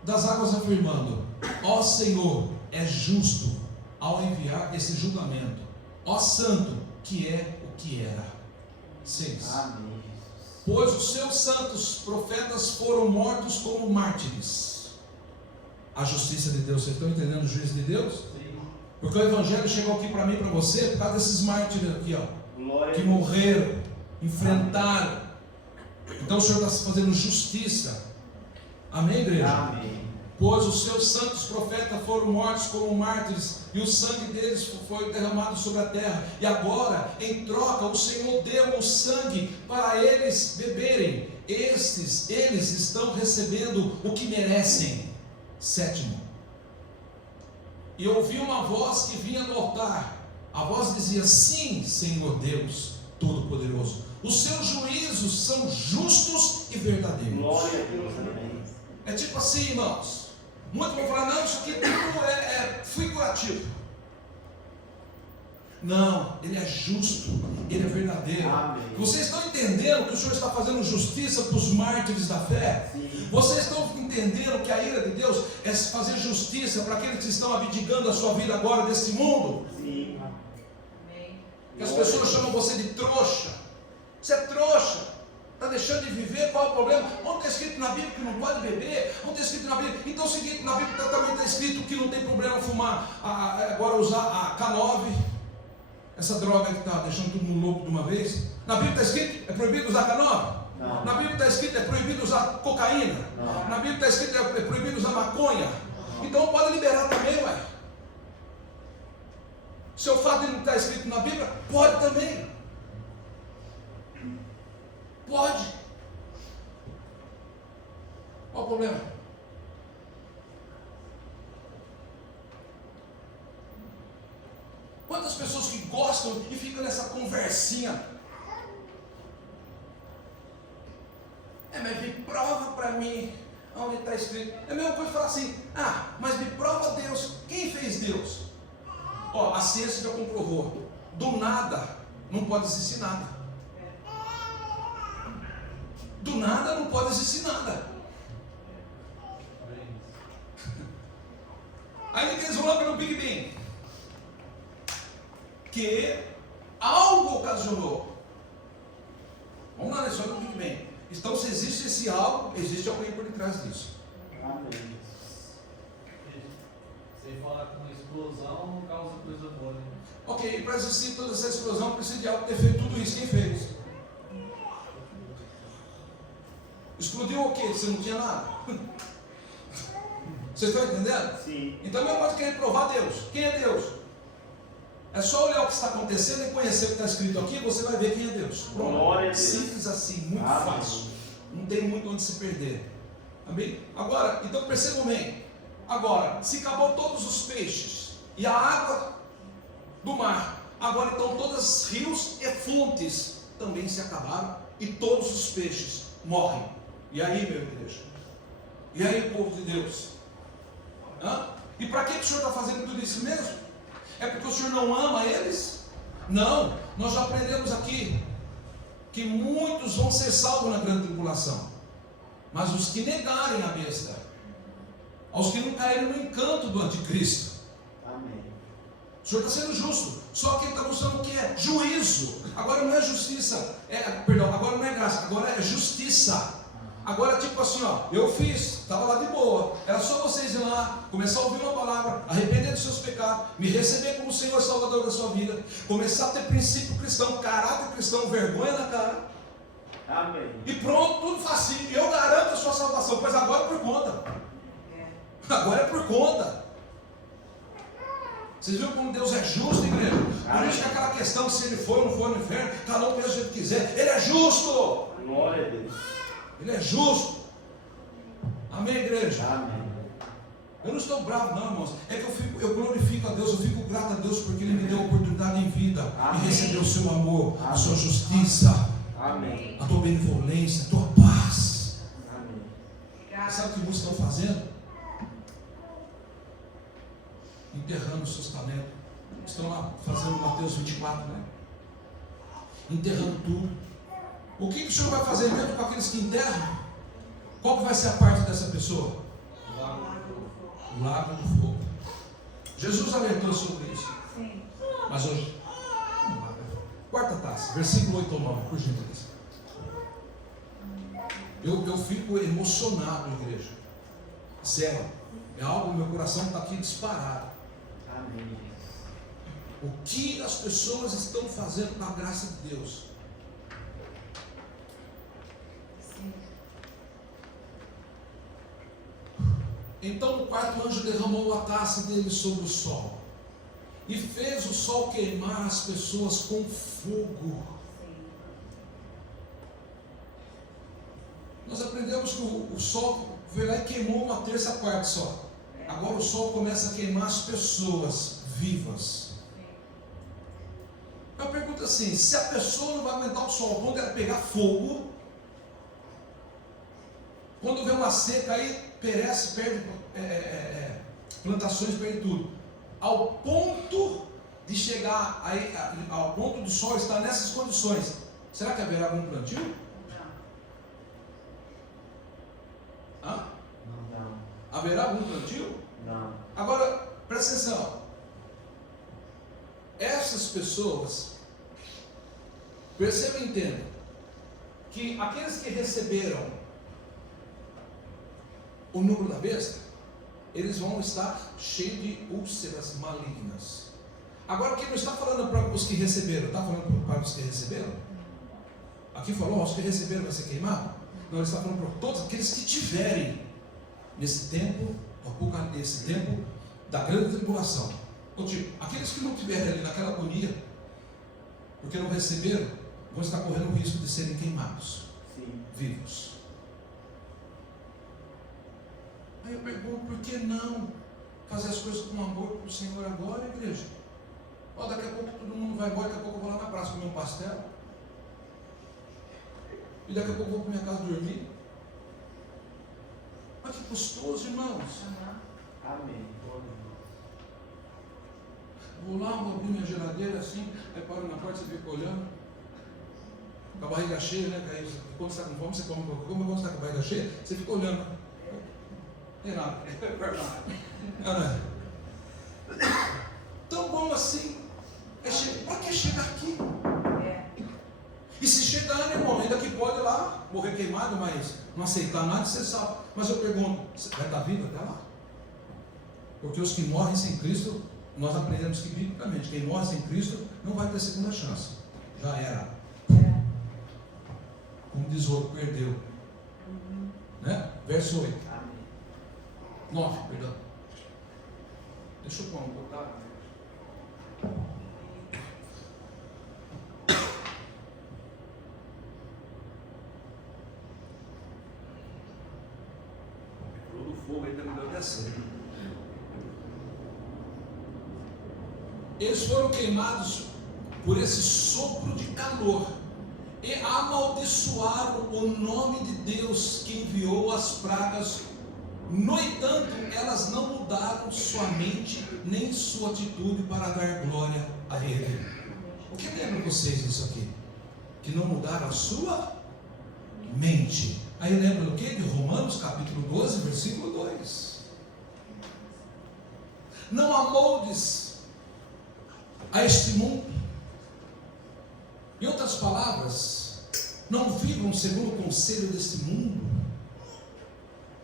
das águas afirmando: ó Senhor, é justo ao enviar esse julgamento. Ó Santo, que é o que era. 6. Amém. Pois os seus santos profetas foram mortos como mártires. A justiça de Deus. Vocês estão entendendo o juízo de Deus? Sim. Porque o Evangelho chegou aqui para mim e para você por causa desses mártires aqui, ó, Glória que morreram, enfrentaram. Então o Senhor está fazendo justiça. Amém, igreja? Amém. Pois os seus santos profetas foram mortos como mártires, e o sangue deles foi derramado sobre a terra. E agora, em troca, o Senhor deu o sangue para eles beberem. Eles estão recebendo o que merecem. 7. E ouvi uma voz que vinha do altar. A voz dizia: sim, Senhor Deus Todo-Poderoso, os seus juízos são justos e verdadeiros. Glória a Deus. Amém. É tipo assim, irmãos. Muitos vão falar: não, isso aqui tudo é figurativo. Não, ele é justo, ele é verdadeiro. Amém. Vocês estão entendendo que o Senhor está fazendo justiça para os mártires da fé? Sim. Vocês estão entendendo que a ira de Deus é fazer justiça para aqueles que estão abdicando a sua vida agora desse mundo? Sim. Que as pessoas chamam você de trouxa. Você é trouxa. Está deixando de viver, qual é o problema? Onde está escrito na Bíblia que não pode beber? Onde está escrito na Bíblia? Então é o seguinte, na Bíblia também está escrito que não tem problema fumar, agora usar a K9, essa droga que está deixando todo mundo louco de uma vez. Na Bíblia está escrito, é proibido usar K9? Não. Na Bíblia está escrito, é proibido usar cocaína? Não. Na Bíblia está escrito, é proibido usar maconha? Então pode liberar também, ué. Se o fato de não estar escrito na Bíblia, pode também. Pode. Qual o problema? Quantas pessoas que gostam e ficam nessa conversinha? Mas me prova para mim onde está escrito. É a mesma coisa falar assim: mas me prova Deus. Quem fez Deus? Ó, a ciência já comprovou. Do nada não pode existir nada. Do nada não pode existir nada. Aí eles vão lá pelo Big Bang, que algo ocasionou. Vamos lá na história do Big Bang. Então, se existe esse algo, existe alguém por detrás disso. Amém. Você fala com uma explosão, não causa coisa boa, né? Ok, para existir toda essa explosão, precisa de algo ter feito tudo isso. Quem fez? Explodiu o quê? Você não tinha nada? Vocês estão entendendo? Sim. Então, a mesma coisa que querer provar Deus. Quem é Deus? É só olhar o que está acontecendo e conhecer o que está escrito aqui, você vai ver quem é Deus. Glória a Deus. Simples assim, muito Amém. fácil. Não tem muito onde se perder. Amém? Agora, então percebam bem. Agora, se acabou todos os peixes e a água do mar, agora então todos os rios e fontes também se acabaram e todos os peixes morrem. E aí, meu igreja? E aí, povo de Deus? E para que o Senhor está fazendo tudo isso mesmo? É porque o Senhor não ama eles? Não, nós já aprendemos aqui que muitos vão ser salvos na grande tribulação, mas os que negarem a besta, aos que não caírem no encanto do anticristo. Amém. O Senhor está sendo justo, só que Ele está mostrando o que é juízo. Agora não é justiça, agora não é graça, agora é justiça. Agora, tipo assim, ó, eu fiz, estava lá de boa. Era só vocês ir lá, começar a ouvir uma palavra, arrepender dos seus pecados, me receber como Senhor e Salvador da sua vida, começar a ter princípio cristão, caráter cristão, vergonha na cara. Amém. E pronto, tudo facinho. Eu garanto a sua salvação, pois agora é por conta. Agora é por conta. Vocês viram como Deus é justo, igreja? Por isso que aquela questão se ele for ou não for no inferno, cada um pensa o jeito que quiser. Ele é justo. Glória a Deus. Ele é justo. Amém, igreja? Amém. Eu não estou bravo, não, irmãos. É que eu glorifico a Deus, eu fico grato a Deus porque Ele me deu a oportunidade em vida Amém. de receber o seu amor, a sua Amém. justiça, Amém. a tua benevolência, a tua paz. Amém. Sabe o que muitos estão fazendo? Enterrando os seus talentos. Estão lá fazendo Mateus 24, né? Enterrando tudo. O que o Senhor vai fazer mesmo com aqueles que enterram? Qual que vai ser a parte dessa pessoa? O lago do fogo. Jesus alertou sobre isso. Sim. Mas hoje, quarta taça, versículo 8 ou 9, por gentileza. Eu fico emocionado, igreja. Sério, é algo, meu coração está aqui disparado. Amém. O que as pessoas estão fazendo com a graça de Deus? Sim. Então o quarto anjo derramou a taça dele sobre o sol e fez o sol queimar as pessoas com fogo. Nós aprendemos que o sol veio lá e queimou uma terça parte só. Agora o sol começa a queimar as pessoas vivas. Eu pergunto assim, se a pessoa não vai aguentar o sol, quando ela pegar fogo, quando vê uma seca aí, perece, perde plantações, perde tudo. Ao ponto de chegar aí, ao ponto do sol estar nessas condições, será que haverá algum plantio? Não. Hã? Não. Haverá algum plantio? Não. Agora, presta atenção. Essas pessoas, percebam e entendam, que aqueles que receberam o número da besta, eles vão estar cheios de úlceras malignas. Agora, aqui não está falando para os que receberam, está falando para os que receberam? Aqui falou, os que receberam vai ser queimado? Não, ele está falando para todos aqueles que tiverem nesse tempo, esse tempo da grande tribulação. Ou tipo, aqueles que não tiverem ali naquela agonia, porque não receberam, vão estar correndo o risco de serem queimados, Sim. vivos. Aí eu pergunto, por que não fazer as coisas com amor para o Senhor agora, igreja? Ó, daqui a pouco todo mundo vai embora, daqui a pouco eu vou lá na praça comer um pastel. E daqui a pouco eu vou para minha casa dormir. Olha que gostoso, irmãos. Amém. Vou lá, vou abrir minha geladeira assim, aí paro na porta, você fica olhando. Com a barriga cheia, né? Aí, quando você está com fome, você come qualquer coisa, mas quando você está com a barriga cheia, você fica olhando. Não é nada. Não é? Tão bom assim. Para que chegar aqui? E se chegar, meu irmão, ainda que pode ir lá morrer queimado, mas não aceitar nada, você sabe. Mas eu pergunto, você vai estar vivo até lá? Porque os que morrem sem Cristo, nós aprendemos que biblicamente, quem morre sem Cristo não vai ter segunda chance. Já era. Como diz o outro, perdeu. Né? Verso 8. 9, perdão. Deixa eu pôr um pouco, tá? Todo fogo aí também deu descer. Eles foram queimados por esse sopro de calor e amaldiçoaram o nome de Deus que enviou as pragas. No entanto, elas não mudaram sua mente nem sua atitude para dar glória a Ele. O que lembra vocês disso aqui? Que não mudaram a sua mente. Aí lembra do que? De Romanos capítulo 12, versículo 2. Não amoldes a este mundo. Em outras palavras, não vivam segundo o conselho deste mundo,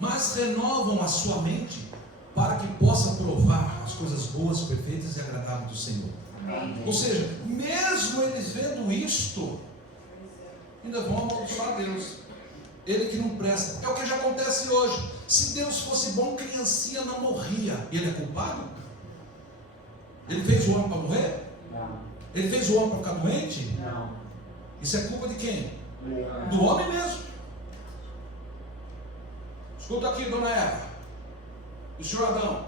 mas renovam a sua mente para que possa provar as coisas boas, perfeitas e agradáveis do Senhor. Amém. Ou seja, mesmo eles vendo isto, ainda vão amaldiçoar Deus. Ele que não presta. É o que já acontece hoje. Se Deus fosse bom, criancinha não morria. Ele é culpado? Ele fez o homem para morrer? Não. Ele fez o homem para ficar doente? Não. Isso é culpa de quem? Não. Do homem mesmo. Escuta aqui, dona Eva. O senhor Adão.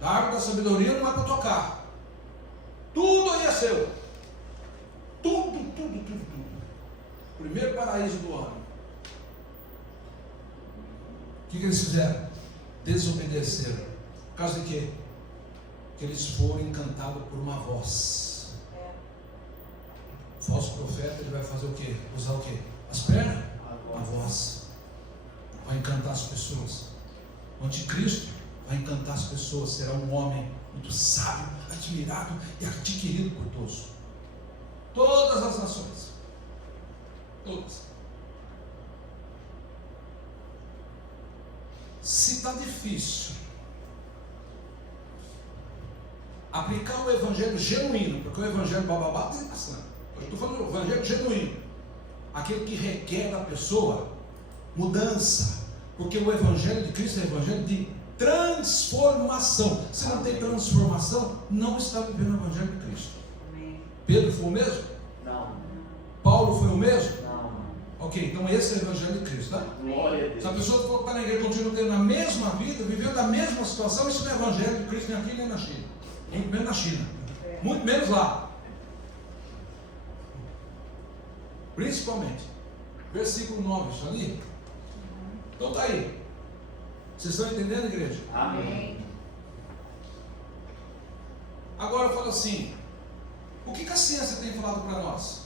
Da árvore da sabedoria não é para tocar. Tudo aí é seu. Tudo. Primeiro paraíso do homem. O que eles fizeram? Desobedeceram. Por causa de quê? Que eles foram encantados por uma voz. O falso profeta, ele vai fazer o quê? Usar o quê? As pernas? A voz. Vai encantar as pessoas. O anticristo vai encantar as pessoas. Será um homem muito sábio, admirado e adquirido por todos. Todas as nações. Todas. Se está difícil aplicar o evangelho genuíno, porque o evangelho bababá tem bastante. Eu estou falando do evangelho genuíno, aquele que requer da pessoa mudança, porque o evangelho de Cristo é o evangelho de transformação. Se não tem transformação, não está vivendo o evangelho de Cristo. Pedro foi o mesmo? Não. Paulo foi o mesmo? Não. Ok, então esse é o evangelho de Cristo, tá? Glória a Deus. Se a pessoa está na igreja, continua tendo a mesma vida, vivendo a mesma situação, isso não é evangelho de Cristo nem aqui nem na China. Muito menos na China. Muito menos lá. Principalmente. Versículo 9, isso ali. Então está aí. Vocês estão entendendo, igreja? Amém. Agora eu falo assim, o que a ciência tem falado para nós?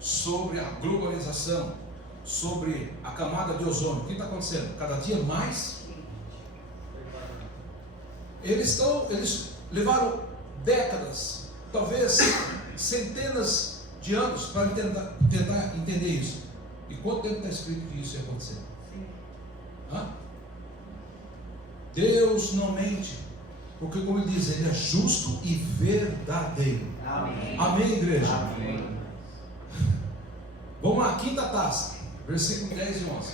Sobre a globalização, sobre a camada de ozônio. O que está acontecendo? Cada dia mais. Eles levaram décadas, talvez centenas de anos para tentar entender isso. E quanto tempo está escrito que isso ia acontecer? Hã? Deus não mente, porque como ele diz, ele é justo e verdadeiro. Amém. Amém, igreja? Amém. Vamos lá, quinta taça, versículo 10 e 11.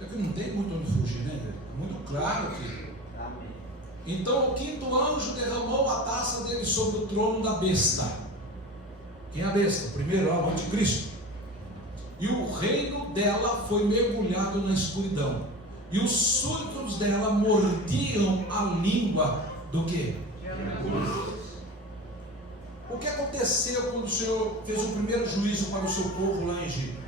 É que não tem muito onde fugir, né, igreja? É muito claro aqui. Amém. Então o quinto anjo derramou a taça dele sobre o trono da besta. Quem é a besta? O primeiro, o anticristo. E o reino dela foi mergulhado na escuridão. E os súditos dela mordiam a língua do quê? O que aconteceu quando o Senhor fez o primeiro juízo para o seu povo lá em Egito?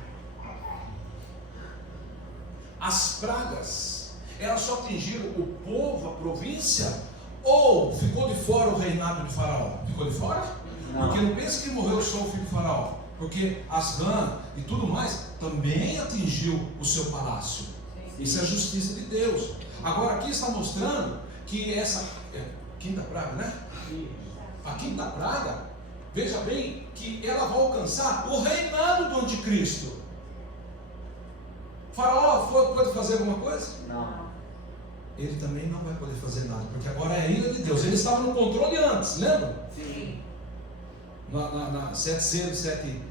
As pragas, elas só atingiram o povo, a província, ou ficou de fora o reinado de Faraó? Ficou de fora? Não. Porque não pense que morreu só o filho de Faraó, porque as rãs e tudo mais também atingiu o seu palácio. Isso é a justiça de Deus. Agora aqui está mostrando que essa quinta praga, né? A quinta praga, veja bem que ela vai alcançar o reinado do anticristo. Faraó pode fazer alguma coisa? Não. Ele também não vai poder fazer nada, porque agora é a ira de Deus. Ele estava no controle antes, lembra? Sim. Na 7 selos, 7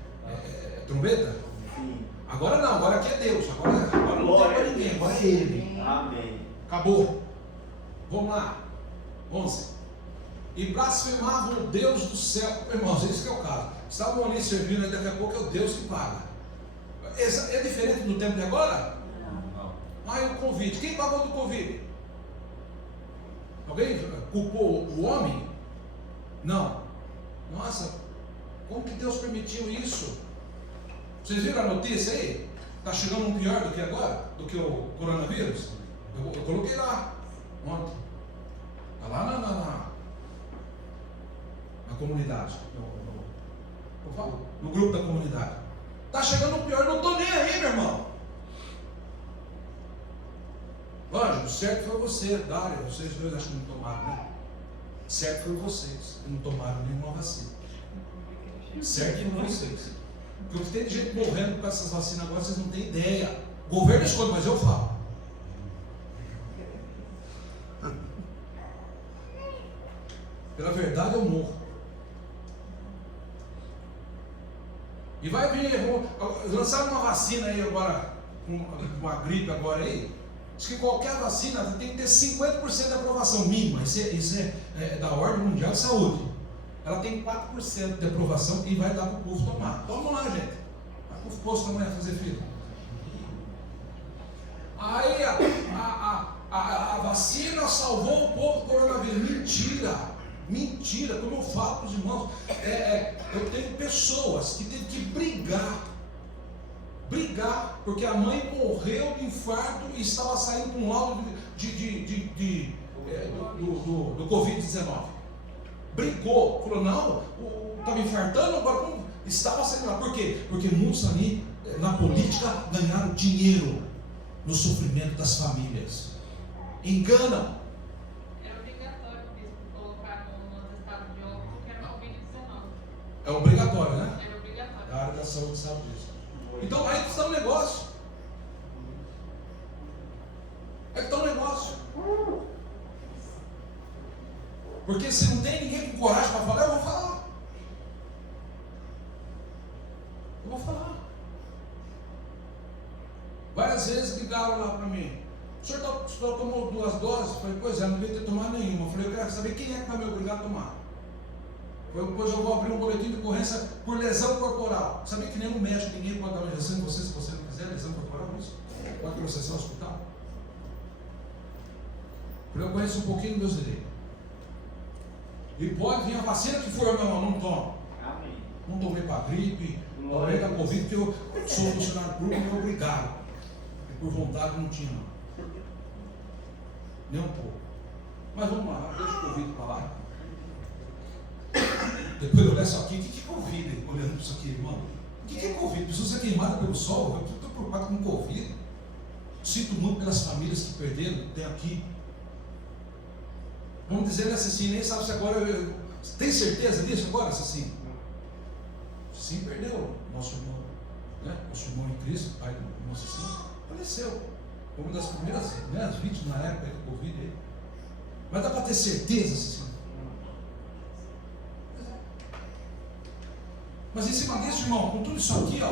trombeta? Sim. Agora não, agora aqui é Deus. Agora não tem para ninguém, agora é Ele. Amém. Acabou. Vamos lá. 11. E blasfemavam o Deus do céu. Irmãos, esse que é o caso. Estavam ali servindo, e daqui a pouco é o Deus que paga. É diferente do tempo de agora? Não. Ah, o convite. Quem pagou do convite? Alguém culpou o homem? Não. Nossa, como que Deus permitiu isso? Vocês viram a notícia aí? Está chegando um pior do que agora? Do que o coronavírus? Eu coloquei lá ontem. Está lá na comunidade. No grupo da comunidade. Está chegando um pior, não estou nem aí, meu irmão. Lógico, o certo foi você, Dário. Vocês dois acho que não tomaram, né? Certo foi vocês, que não tomaram nenhuma vacina. Certo foi vocês. Porque tem gente morrendo com essas vacinas agora, vocês não têm ideia. O governo escolhe, mas eu falo. verdade eu morro. E vai vir, lançaram uma vacina aí agora, uma gripe agora aí. Diz que qualquer vacina tem que ter 50% de aprovação mínima. Isso é da Ordem Mundial de Saúde. Ela tem 4% de aprovação e vai dar para o povo tomar. Vamos lá, gente. Vai para o posto amanhã fazer filho. Aí a vacina salvou o povo do coronavírus. Mentira, como eu falo para os irmãos, eu tenho pessoas que teve que brigar, porque a mãe morreu de infarto e estava saindo com um laudo do Covid-19. Brigou, falou, não, estava infartando, agora como estava saindo lá. Por quê? Porque muitos ali, na política, ganharam dinheiro no sofrimento das famílias. Enganam. Era obrigatório mesmo colocar no atestado de óbito que era Covid-19. É obrigatório, né? Era obrigatório. A área da saúde sabe disso. Então aí que está o negócio. É que está o negócio. Porque se não tem ninguém com coragem para falar, eu vou falar. Eu vou falar. Várias vezes ligaram lá para mim. O senhor tomou 2 doses? Eu falei, pois é, não devia ter tomado nenhuma. Eu falei, eu quero saber quem é que vai me obrigar a tomar. Depois eu vou abrir um boletim de ocorrência por lesão corporal. Sabia que nem um médico, ninguém pode dar uma injeção em você se você não quiser, lesão corporal, isso? Pode processar o hospital. Eu conheço um pouquinho dos meus direitos. E pode vir a vacina que for, meu irmão, não tomo. Amém. Não tomei para gripe, tomei para Covid, porque eu sou funcionário público e me obrigaram. E por vontade não tinha, não. Nem um pouco. Mas vamos lá, deixa o Covid para lá. Depois eu olhar isso aqui, o que é Covid? Olhando para isso aqui, irmão. O que é Covid? Pessoa ser queimada pelo sol? Eu estou preocupado com Covid. Sinto muito pelas famílias que perderam, tem aqui. Vamos dizer, Assassino, nem sabe se agora. Tem certeza disso agora, Assassino? Sim, perdeu nosso irmão, né? Nosso irmão em Cristo, pai do irmão Assassino, faleceu. Foi uma das primeiras vítimas na época do Covid. Mas dá para ter certeza, Assassino? Mas em cima disso, irmão, com tudo isso aqui, ó,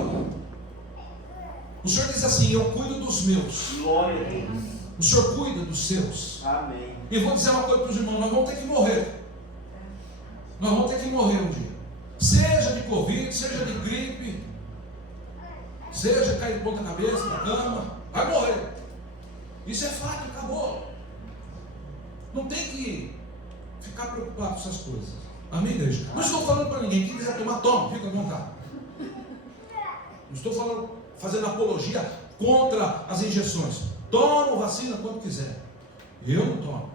o Senhor diz assim: eu cuido dos meus. Glória a Deus. O Senhor cuida dos seus. Amém. E vou dizer uma coisa para os irmãos: nós vamos ter que morrer. Nós vamos ter que morrer um dia. Seja de Covid, seja de gripe, seja cair de ponta cabeça na cama, vai morrer. Isso é fato, acabou. Não tem que ficar preocupado com essas coisas. Amém, igreja? Não estou falando para ninguém. Quem quiser tomar, toma, fica à vontade. Não estou falando, fazendo apologia contra as injeções. Toma vacina quando quiser. Eu não tomo.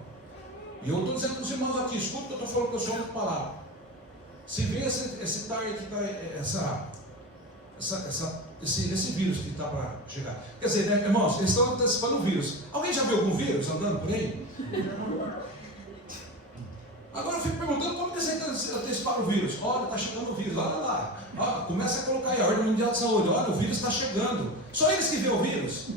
E eu estou dizendo para os irmãos aqui, escuta que eu estou falando que eu sou muito palavra. Se vê esse vírus que está para chegar. Quer dizer, né, irmãos, eles estão antecipando o vírus. Alguém já viu algum vírus andando por aí? Agora eu fico perguntando como que você antecipar o vírus. Olha, está chegando o vírus, olha lá. Olha, começa a colocar aí a Ordem Mundial de Saúde. Olha, o vírus está chegando. Só eles que vê o vírus.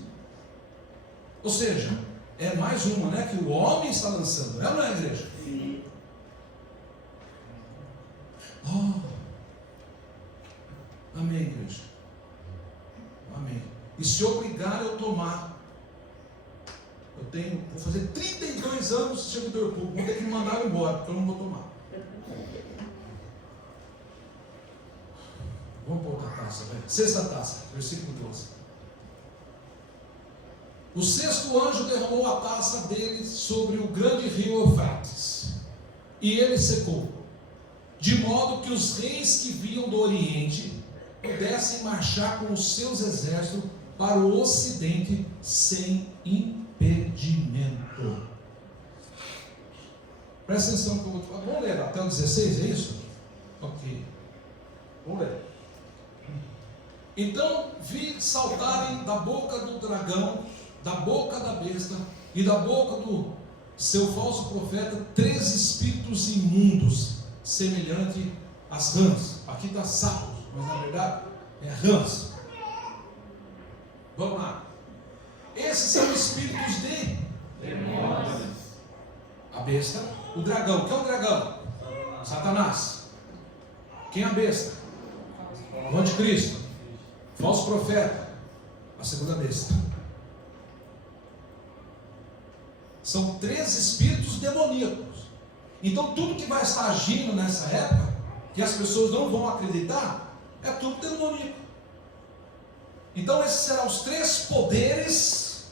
Ou seja, é mais uma, né, que o homem está lançando. É ou não é, igreja? Sim. Oh. Amém, igreja. Amém. E se obrigar eu tomar, vou fazer 32 anos de servidor público, vou ter que me mandar embora, porque eu não vou tomar. Vamos para outra taça, velho. 6ª taça, versículo 12. O 6º anjo derramou a taça dele sobre o grande rio Eufrates, e ele secou, de modo que os reis que vinham do Oriente pudessem marchar com os seus exércitos para o Ocidente sem impedimento. Presta atenção que eu vou te falar. Vamos ler até o 16, é isso? Ok. Vamos ler. Então vi saltarem da boca do dragão, da boca da besta e da boca do seu falso profeta 3 espíritos imundos, semelhante às rãs. Aqui está sapos, mas na verdade é rãs. Vamos lá. Esses são espíritos de demônios. A besta, o dragão. O que é o dragão? Satanás. Quem é a besta? O anticristo. Falso profeta. A segunda besta. São 3 espíritos demoníacos. Então tudo que vai estar agindo nessa época, que as pessoas não vão acreditar, é tudo demoníaco. Então esses serão os 3 poderes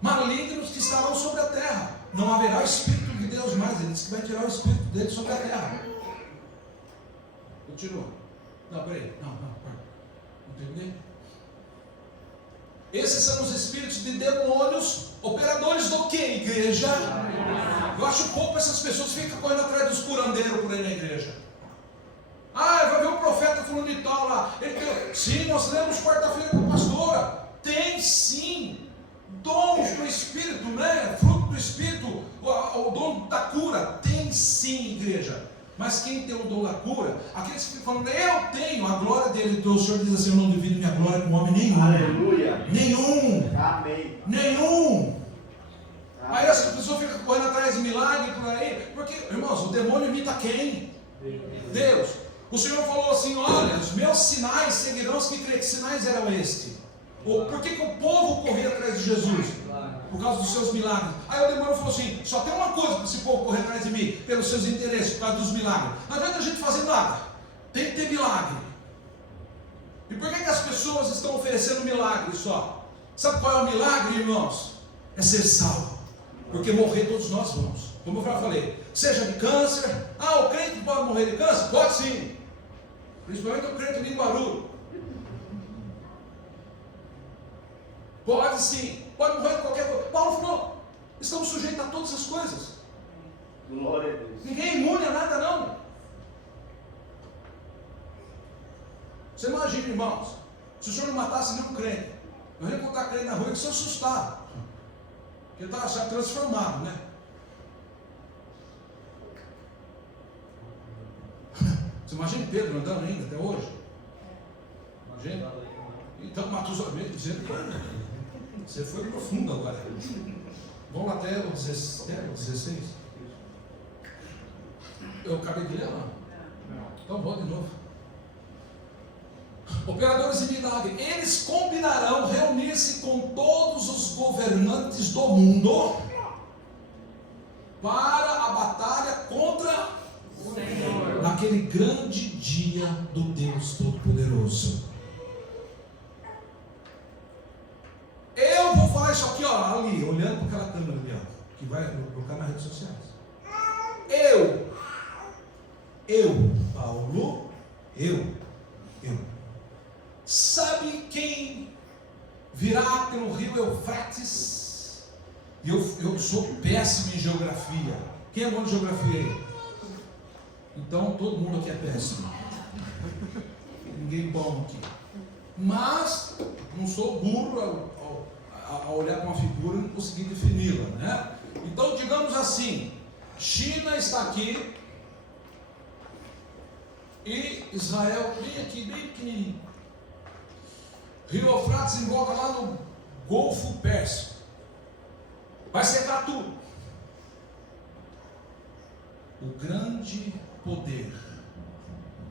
malignos que estarão sobre a terra. Não haverá o Espírito de Deus mais. Ele disse que vai tirar o Espírito dele sobre a terra. Continua. Não, peraí. Não terminei. Esses são os espíritos de demônios, operadores do que, igreja? Eu acho pouco essas pessoas que ficam correndo atrás dos curandeiros por aí na igreja. Vai ver o profeta fulano de tal lá. Sim, nós lemos quarta-feira com a pastora. Tem sim dons do Espírito, né? Fruto do Espírito, o dom da cura. Tem sim, igreja. Mas quem tem o dom da cura, aqueles que ficam falando, eu tenho a glória dele, o Senhor diz assim, eu não divido minha glória com homem nenhum. Aleluia. Nenhum. Amém. Nenhum. Aí essa pessoa fica correndo atrás de milagre por aí, porque, irmãos, o demônio imita quem? Deus. O Senhor falou assim, olha, os meus sinais seguirão os que creem. Que sinais eram estes? Por que o povo corria atrás de Jesus? Por causa dos seus milagres. Aí o demônio falou assim, só tem uma coisa para esse povo correr atrás de mim, pelos seus interesses, por causa dos milagres. Não adianta a gente fazer nada, tem que ter milagre. E por que as pessoas estão oferecendo milagre só? Sabe qual é o milagre, irmãos? É ser salvo, porque morrer todos nós vamos. Como eu falei, seja de câncer. O crente pode morrer de câncer? Pode sim, principalmente o crente de Guaru. Pode sim, pode morrer de qualquer coisa. Paulo falou, estamos sujeitos a todas as coisas. Glória a Deus. Ninguém é imune a nada não. Você imagina, irmãos, se o senhor não matasse nenhum crente, nós íamos encontrar crente na rua e se assustar, porque ele estava transformado, né? Você imagina Pedro andando ainda até hoje? Imagina. Então Matusalém dizendo que você foi profundo agora. Vamos lá até o 16. Eu acabei de ler, não? Então vou de novo. Operadores de milagre, eles combinarão reunir-se com todos os governantes do mundo para a batalha contra o Senhor, naquele grande dia do Deus Todo-Poderoso. Eu vou falar isso aqui, ali, olhando para aquela câmera ali, que vai colocar nas redes sociais. Paulo, sabe quem virá pelo rio Eufrates? Eu sou péssimo em geografia. Quem é bom em geografia aí? Então todo mundo aqui é péssimo. Ninguém bom aqui. Mas não sou burro a olhar para uma figura e não conseguir defini-la, né? Então digamos assim, China está aqui e Israel bem aqui, bem pequenininho. Rio Eufrates desemboca lá no Golfo Pérsico. Vai secar tudo. O grande poder,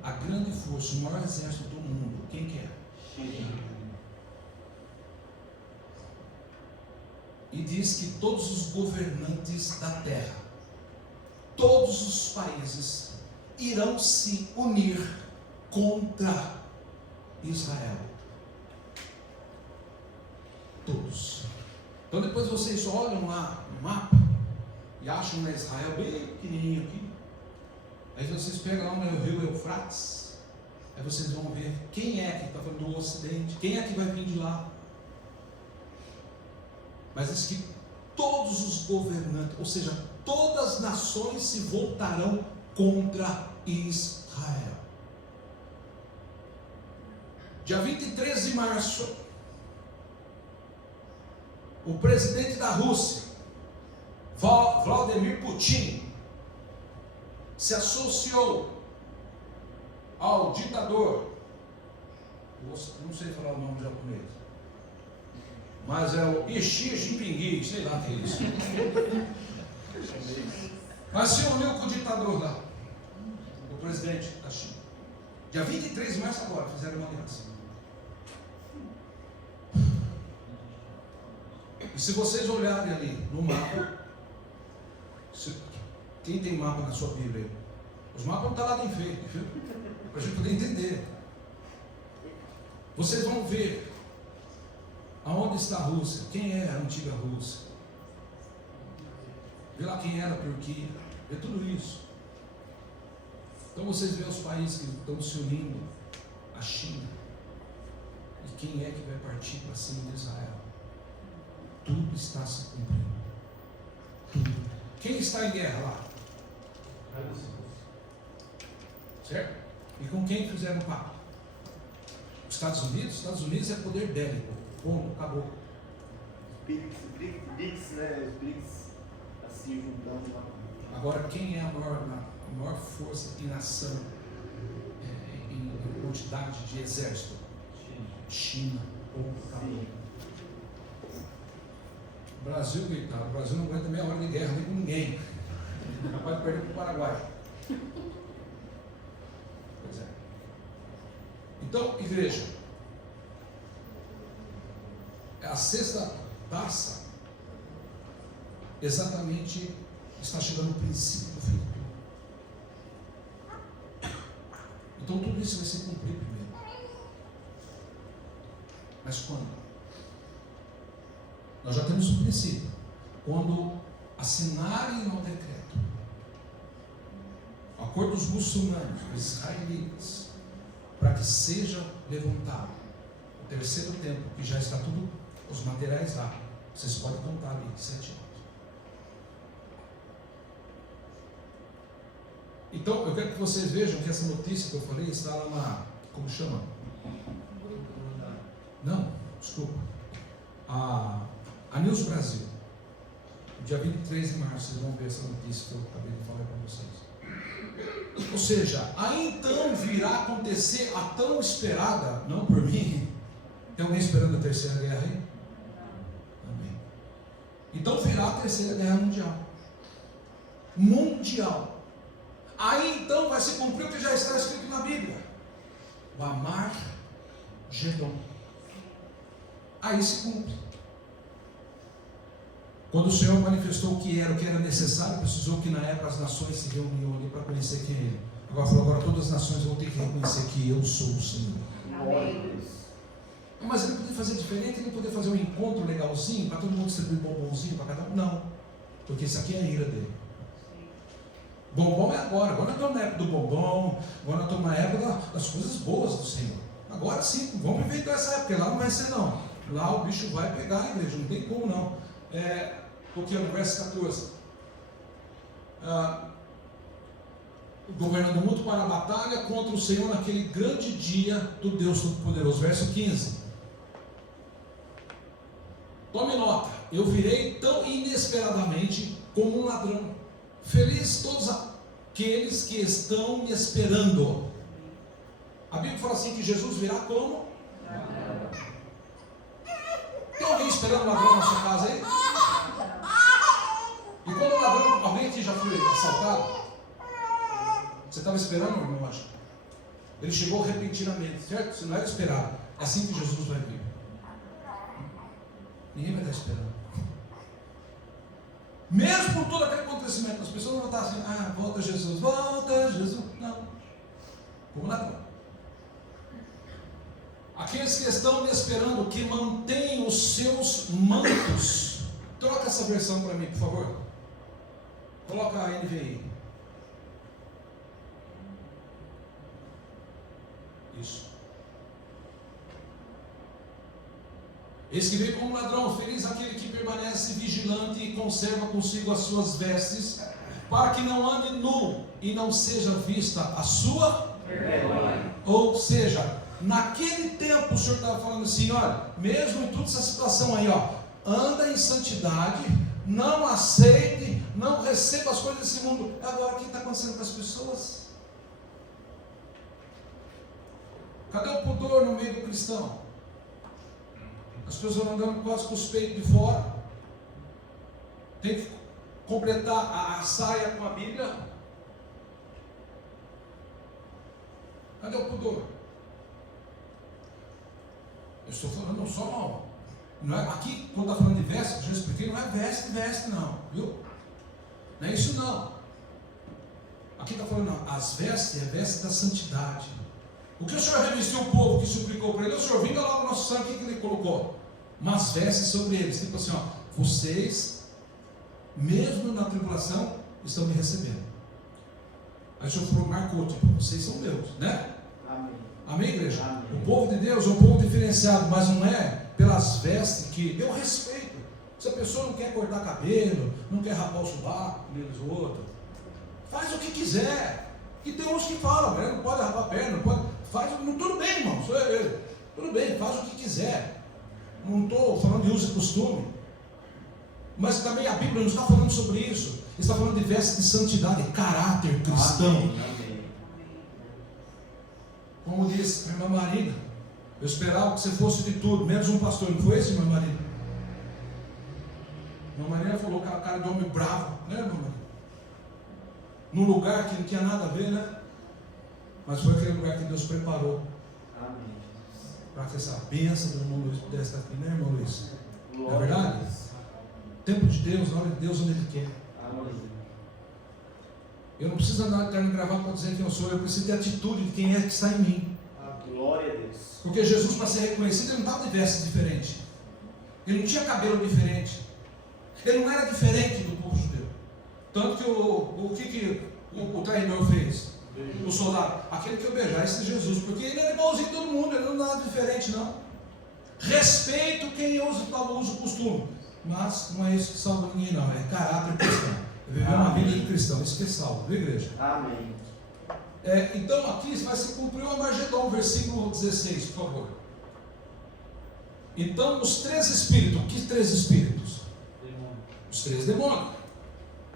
a grande força, o maior exército do mundo, quem que é? E diz que todos os governantes da terra, todos os países irão se unir contra Israel. Todos. Então depois vocês olham lá no mapa e acham na Israel bem pequenininho aqui. Aí vocês pegam lá no rio Eufrates, aí vocês vão ver quem é que está falando do ocidente, quem é que vai vir de lá. Mas diz que todos os governantes, ou seja, todas as nações se voltarão contra Israel. Dia 23 de março, o presidente da Rússia, Vladimir Putin, se associou ao ditador, não sei falar o nome japonês, mas é o Xi Jinping, sei lá o que é isso. Mas se uniu com o ditador lá. presidente da China. Dia 23 de março agora, fizeram uma aliança. E se vocês olharem ali no mapa, quem tem mapa na sua Bíblia aí? Os mapas não estão lá nem feitos, viu? Para a gente poder entender. Vocês vão ver aonde está a Rússia, quem é a antiga Rússia. Vê lá quem era a Turquia, vê tudo isso. Então vocês veem os países que estão se unindo, a China, e quem é que vai partir para cima de Israel. Tudo está se cumprindo. Tudo. Quem está em guerra lá? Certo? E com quem fizeram pacto? Os Estados Unidos? Os Estados Unidos é poder bélico. Ponto, acabou. BRICS, né? Os BRICS assim juntando lá. Agora, quem é a maior força em nação, em quantidade de exército? China. Ponto, acabou. O Brasil, coitado, o Brasil não aguenta meia hora de guerra nem com ninguém. Capaz de perder para o Paraguai. Pois é. Então, igreja, a sexta taça exatamente está chegando no princípio do fim de tudo. Então tudo isso vai se cumprir primeiro. Mas quando? Nós já temos um princípio. Quando assinarem o decreto, o acordo dos muçulmanos, dos israelitas, para que seja levantado o terceiro templo, que já está tudo, os materiais lá, vocês podem contar ali, 7 anos. Então, eu quero que vocês vejam que essa notícia que eu falei está lá na, como chama? Não, desculpa. A News Brasil. Dia 23 de março, vocês vão ver essa notícia que eu acabei de falar para vocês. Ou seja, aí então virá acontecer a tão esperada, não por mim. Tem alguém esperando a terceira guerra aí? Amém. Então virá a terceira guerra mundial. Mundial. Aí então vai se cumprir o que já está escrito na Bíblia. O Armagedon. Aí se cumpre. Quando o Senhor manifestou o que era necessário, precisou que na época as nações se reuniam ali para conhecer quem é Ele. Agora falou, agora todas as nações vão ter que reconhecer que eu sou o Senhor. Amém. Mas ele podia fazer diferente, ele podia fazer um encontro legalzinho, para todo mundo distribuir bombonzinho para cada um. Não, porque isso aqui é a ira dele. Bombom é agora nós estamos na época do bombom, agora nós estamos na época das coisas boas do Senhor. Agora sim, vamos aproveitar essa época, porque lá não vai ser não. Lá o bicho vai pegar a igreja, não tem como não. Porque no verso 14, governando muito para a batalha contra o Senhor naquele grande dia do Deus Todo-Poderoso. Verso 15. Tome nota, eu virei tão inesperadamente como um ladrão. Feliz todos aqueles que estão me esperando. A Bíblia fala assim que Jesus virá como? Tem alguém esperando um ladrão na sua casa aí? E quando o ladrão, alguém aqui já foi assaltado? Você estava esperando, irmão? Acho. Ele chegou repentinamente, certo? Você não era esperado. É assim que Jesus vai vir. Ninguém vai estar esperando. Mesmo por todo aquele acontecimento, as pessoas não vão estar assim, volta Jesus, volta Jesus. Não. Como ladrão. Aqueles que estão me esperando, que mantêm os seus mantos. Troca essa versão para mim, por favor. Coloca a NVI. Isso. Eis que veio como ladrão, feliz aquele que permanece vigilante e conserva consigo as suas vestes, para que não ande nu e não seja vista a sua vergonha. Ou seja, naquele tempo o Senhor estava falando assim, olha, mesmo em toda essa situação aí, anda em santidade, não aceite, não receba as coisas desse mundo. Agora o que está acontecendo com as pessoas? Cadê o pudor no meio do cristão? As pessoas andando quase com os peitos de fora. Tem que completar a saia com a Bíblia. Cadê o pudor? Eu estou falando só, não é, aqui, quando está falando de veste, eu já expliquei, não é veste não, viu? Não é isso não. Aqui está falando, não, as vestes é veste da santidade. O que o Senhor revestiu o povo que suplicou para ele? O Senhor, vinga lá no nosso sangue, o que ele colocou? Umas vestes sobre eles, tipo assim, ó, vocês, mesmo na tribulação, estão me recebendo. Aí o Senhor falou, marcou, tipo, vocês são meus, né? Amém. Amém, igreja? Amém. O povo de Deus é um povo diferenciado, mas não é pelas vestes que eu respeito. Se a pessoa não quer cortar cabelo, não quer rapar o sovaco, menos o outro, faz o que quiser. E tem uns que falam, né? Não pode rapar a perna, não pode. Faz, tudo bem, irmão, sou eu. Tudo bem, faz o que quiser. Não estou falando de uso e costume. Mas também a Bíblia não está falando sobre isso. Está falando de vestes de santidade, caráter cristão. Amém. Como disse minha irmã Marina, eu esperava que você fosse de tudo, menos um pastor. Não foi esse, irmã Marina? Irmã Marina falou que a cara de homem bravo, né, irmã Marina? Num lugar que não tinha nada a ver, né? Mas foi aquele lugar que Deus preparou. Amém. Para que essa bênção do irmão Luiz pudesse estar aqui, né, irmão Luiz? Não é verdade? Tempo de Deus, na hora de Deus, onde Ele quer. Amém. Eu não preciso andar terno e gravata para dizer quem eu sou, eu preciso ter atitude de quem é que está em mim. Glória a Deus. Porque Jesus, para ser reconhecido, ele não estava de vestes diferentes. Ele não tinha cabelo diferente. Ele não era diferente do povo judeu. Tanto que o traidor fez? O soldado, aquele que eu beijar, esse é Jesus, porque ele era igualzinho a todo mundo, ele não é nada diferente, não. Respeito quem usa o costume, mas não é isso que salva ninguém, não. É caráter cristão. É viver uma vida de cristão, isso que salva, viu, igreja? Amém. Então aqui vai se cumprir o Armagedon, versículo 16, por favor. Então os três espíritos, que três espíritos? Os três demônios.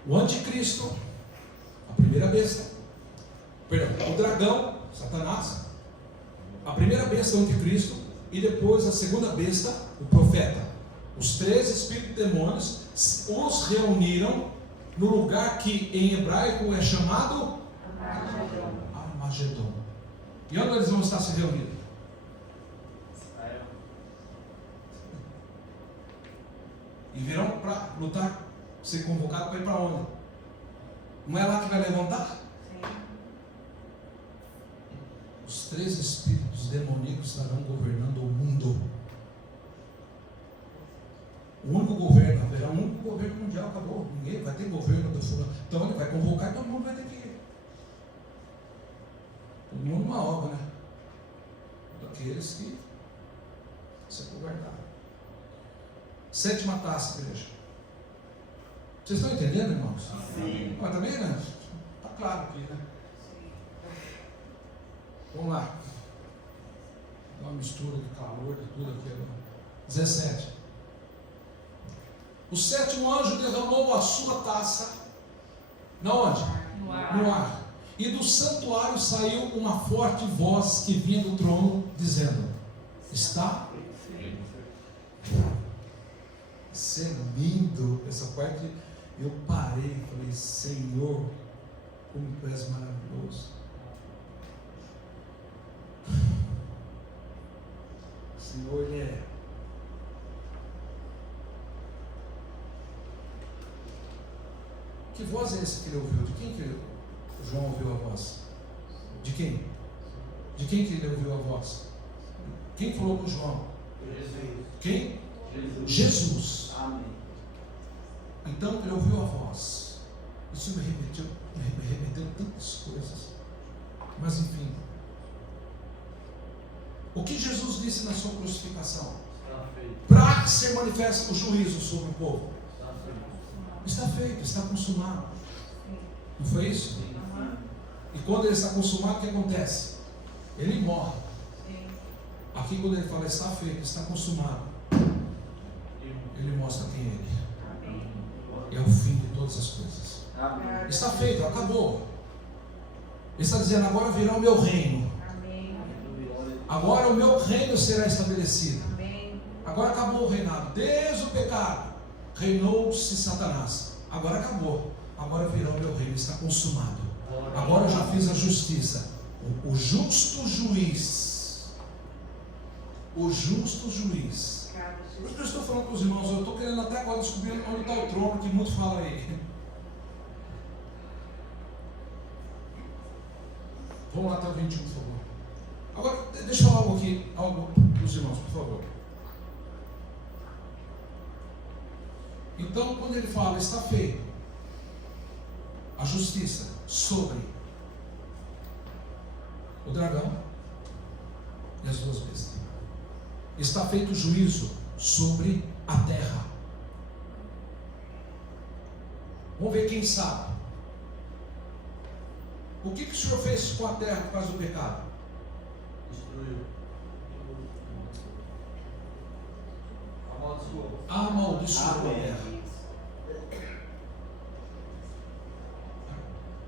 O anticristo, a primeira besta, o dragão, Satanás, a primeira besta, o anticristo, e depois a segunda besta, o profeta. Os três espíritos demônios os reuniram no lugar que em hebraico é chamado Armagedon. E onde eles vão estar se reunindo? E virão para lutar, ser convocado para ir para onde? Não é lá que vai levantar? Os três espíritos demoníacos estarão governando o mundo. O único governo, haverá um único governo mundial, acabou. Ninguém vai ter governo do fulano. Então ele vai convocar e todo mundo vai ter que ir. Todo mundo uma obra, né? Daqueles que se governaram. Sétima taça, igreja. Vocês estão entendendo, irmãos? Sim. Mas também, né? Está claro aqui, né? Vamos lá. Dá uma mistura de calor, de tudo aquilo. 17. O sétimo anjo derramou a sua taça. Na onde? No ar. E do santuário saiu uma forte voz que vinha do trono, dizendo: está? Isso é lindo. Essa parte eu parei e falei: Senhor, como tu és maravilhoso. O Senhor, Ele é. Que voz é essa que ele ouviu? De quem que João ouviu a voz? De quem? De quem que ele ouviu a voz? Quem falou com João? Jesus. Quem? Jesus. Amém. Então ele ouviu a voz. Isso me remeteu tantas coisas. Mas enfim. O que Jesus disse na sua crucificação? Para ser manifesto o juízo sobre o povo. Está feito, está consumado. Não foi isso? E quando ele está consumado, o que acontece? Ele morre. Aqui quando ele fala está feito, está consumado, ele mostra quem ele é. É o fim de todas as coisas. Está feito, acabou. Ele está dizendo: agora virá o meu reino. Agora o meu reino será estabelecido. Agora acabou o reinado. Desde o pecado reinou-se Satanás. Agora acabou. Agora virá o meu reino. Está consumado. Agora eu já fiz a justiça. O justo juiz. O justo juiz. Por isso que eu estou falando com os irmãos, eu estou querendo até agora descobrir onde está o trono, que muito fala aí. Vamos lá até o 21, por favor. Agora, deixa eu falar algo aqui, algo para os irmãos, por favor. Então, quando ele fala, está feito a justiça sobre o dragão e as duas bestas. Está feito o juízo sobre a terra. Vamos ver quem sabe. O que o Senhor fez com a terra por causa do pecado? Destruiu. Amaldiçoou. Amaldiçoou a terra.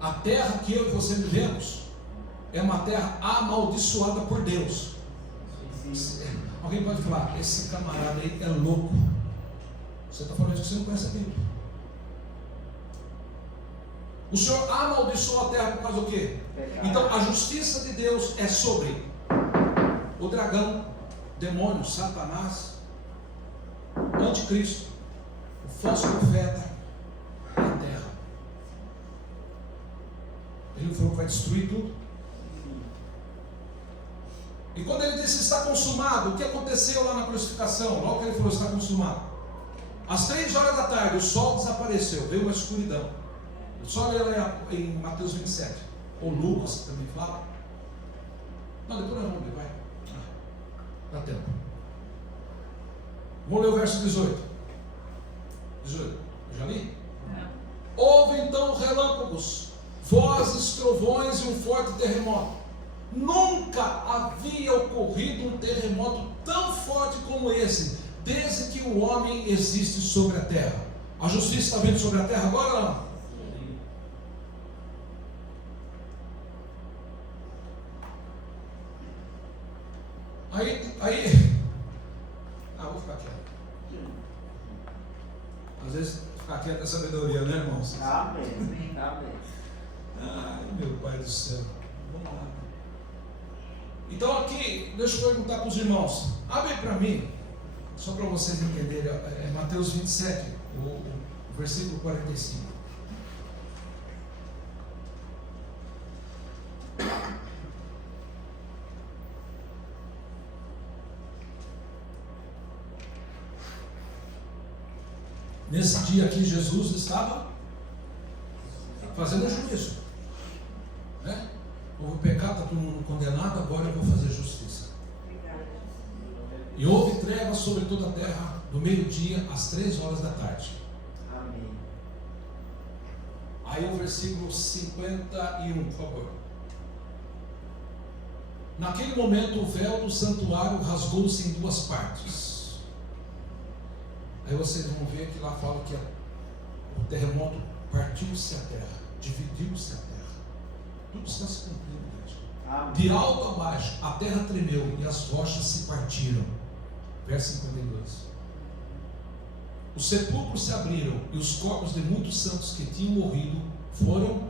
A terra que eu e você vivemos é uma terra amaldiçoada por Deus. Alguém pode falar, esse camarada aí é louco. Você está falando isso que você não conhece a Bíblia. O Senhor amaldiçoou a terra por causa do quê? Então a justiça de Deus é sobre o dragão, demônio, Satanás, o anticristo, o falso profeta e a terra. Ele falou que vai destruir tudo. E quando ele disse está consumado, o que aconteceu lá na crucificação? Logo que ele falou está consumado, às 3 horas da tarde o sol desapareceu, veio uma escuridão. Só ler lá em Mateus 27, ou Lucas que também fala. Não, depois nós vamos ler, vai. Dá tempo. Vamos ler o verso 18. 18, eu já li? Houve então relâmpagos, vozes, trovões e um forte terremoto. Nunca havia ocorrido um terremoto tão forte como esse, desde que o homem existe sobre a terra. A justiça está vindo sobre a terra agora ou não? Vou ficar quieto. Às vezes ficar quieto é sabedoria, né, irmãos? Amém. Amém. Ai, meu Pai do céu. Vamos lá. Então aqui, deixa eu perguntar para os irmãos. Abre para mim, só para vocês entenderem, é Mateus 27, o versículo 45. Nesse dia aqui Jesus estava fazendo juízo, né? Houve pecado, está todo mundo condenado, agora eu vou fazer justiça. E houve trevas sobre toda a terra do meio-dia às 3 horas da tarde. Amém. Aí o versículo 51, por favor. Naquele momento o véu do santuário rasgou-se em 2 partes. Aí vocês vão ver que lá fala que o terremoto partiu-se a terra, dividiu-se a terra. Tudo está se cumprindo, gente. De alto a baixo, a terra tremeu e as rochas se partiram. Verso 52. Os sepulcros se abriram e os corpos de muitos santos que tinham morrido foram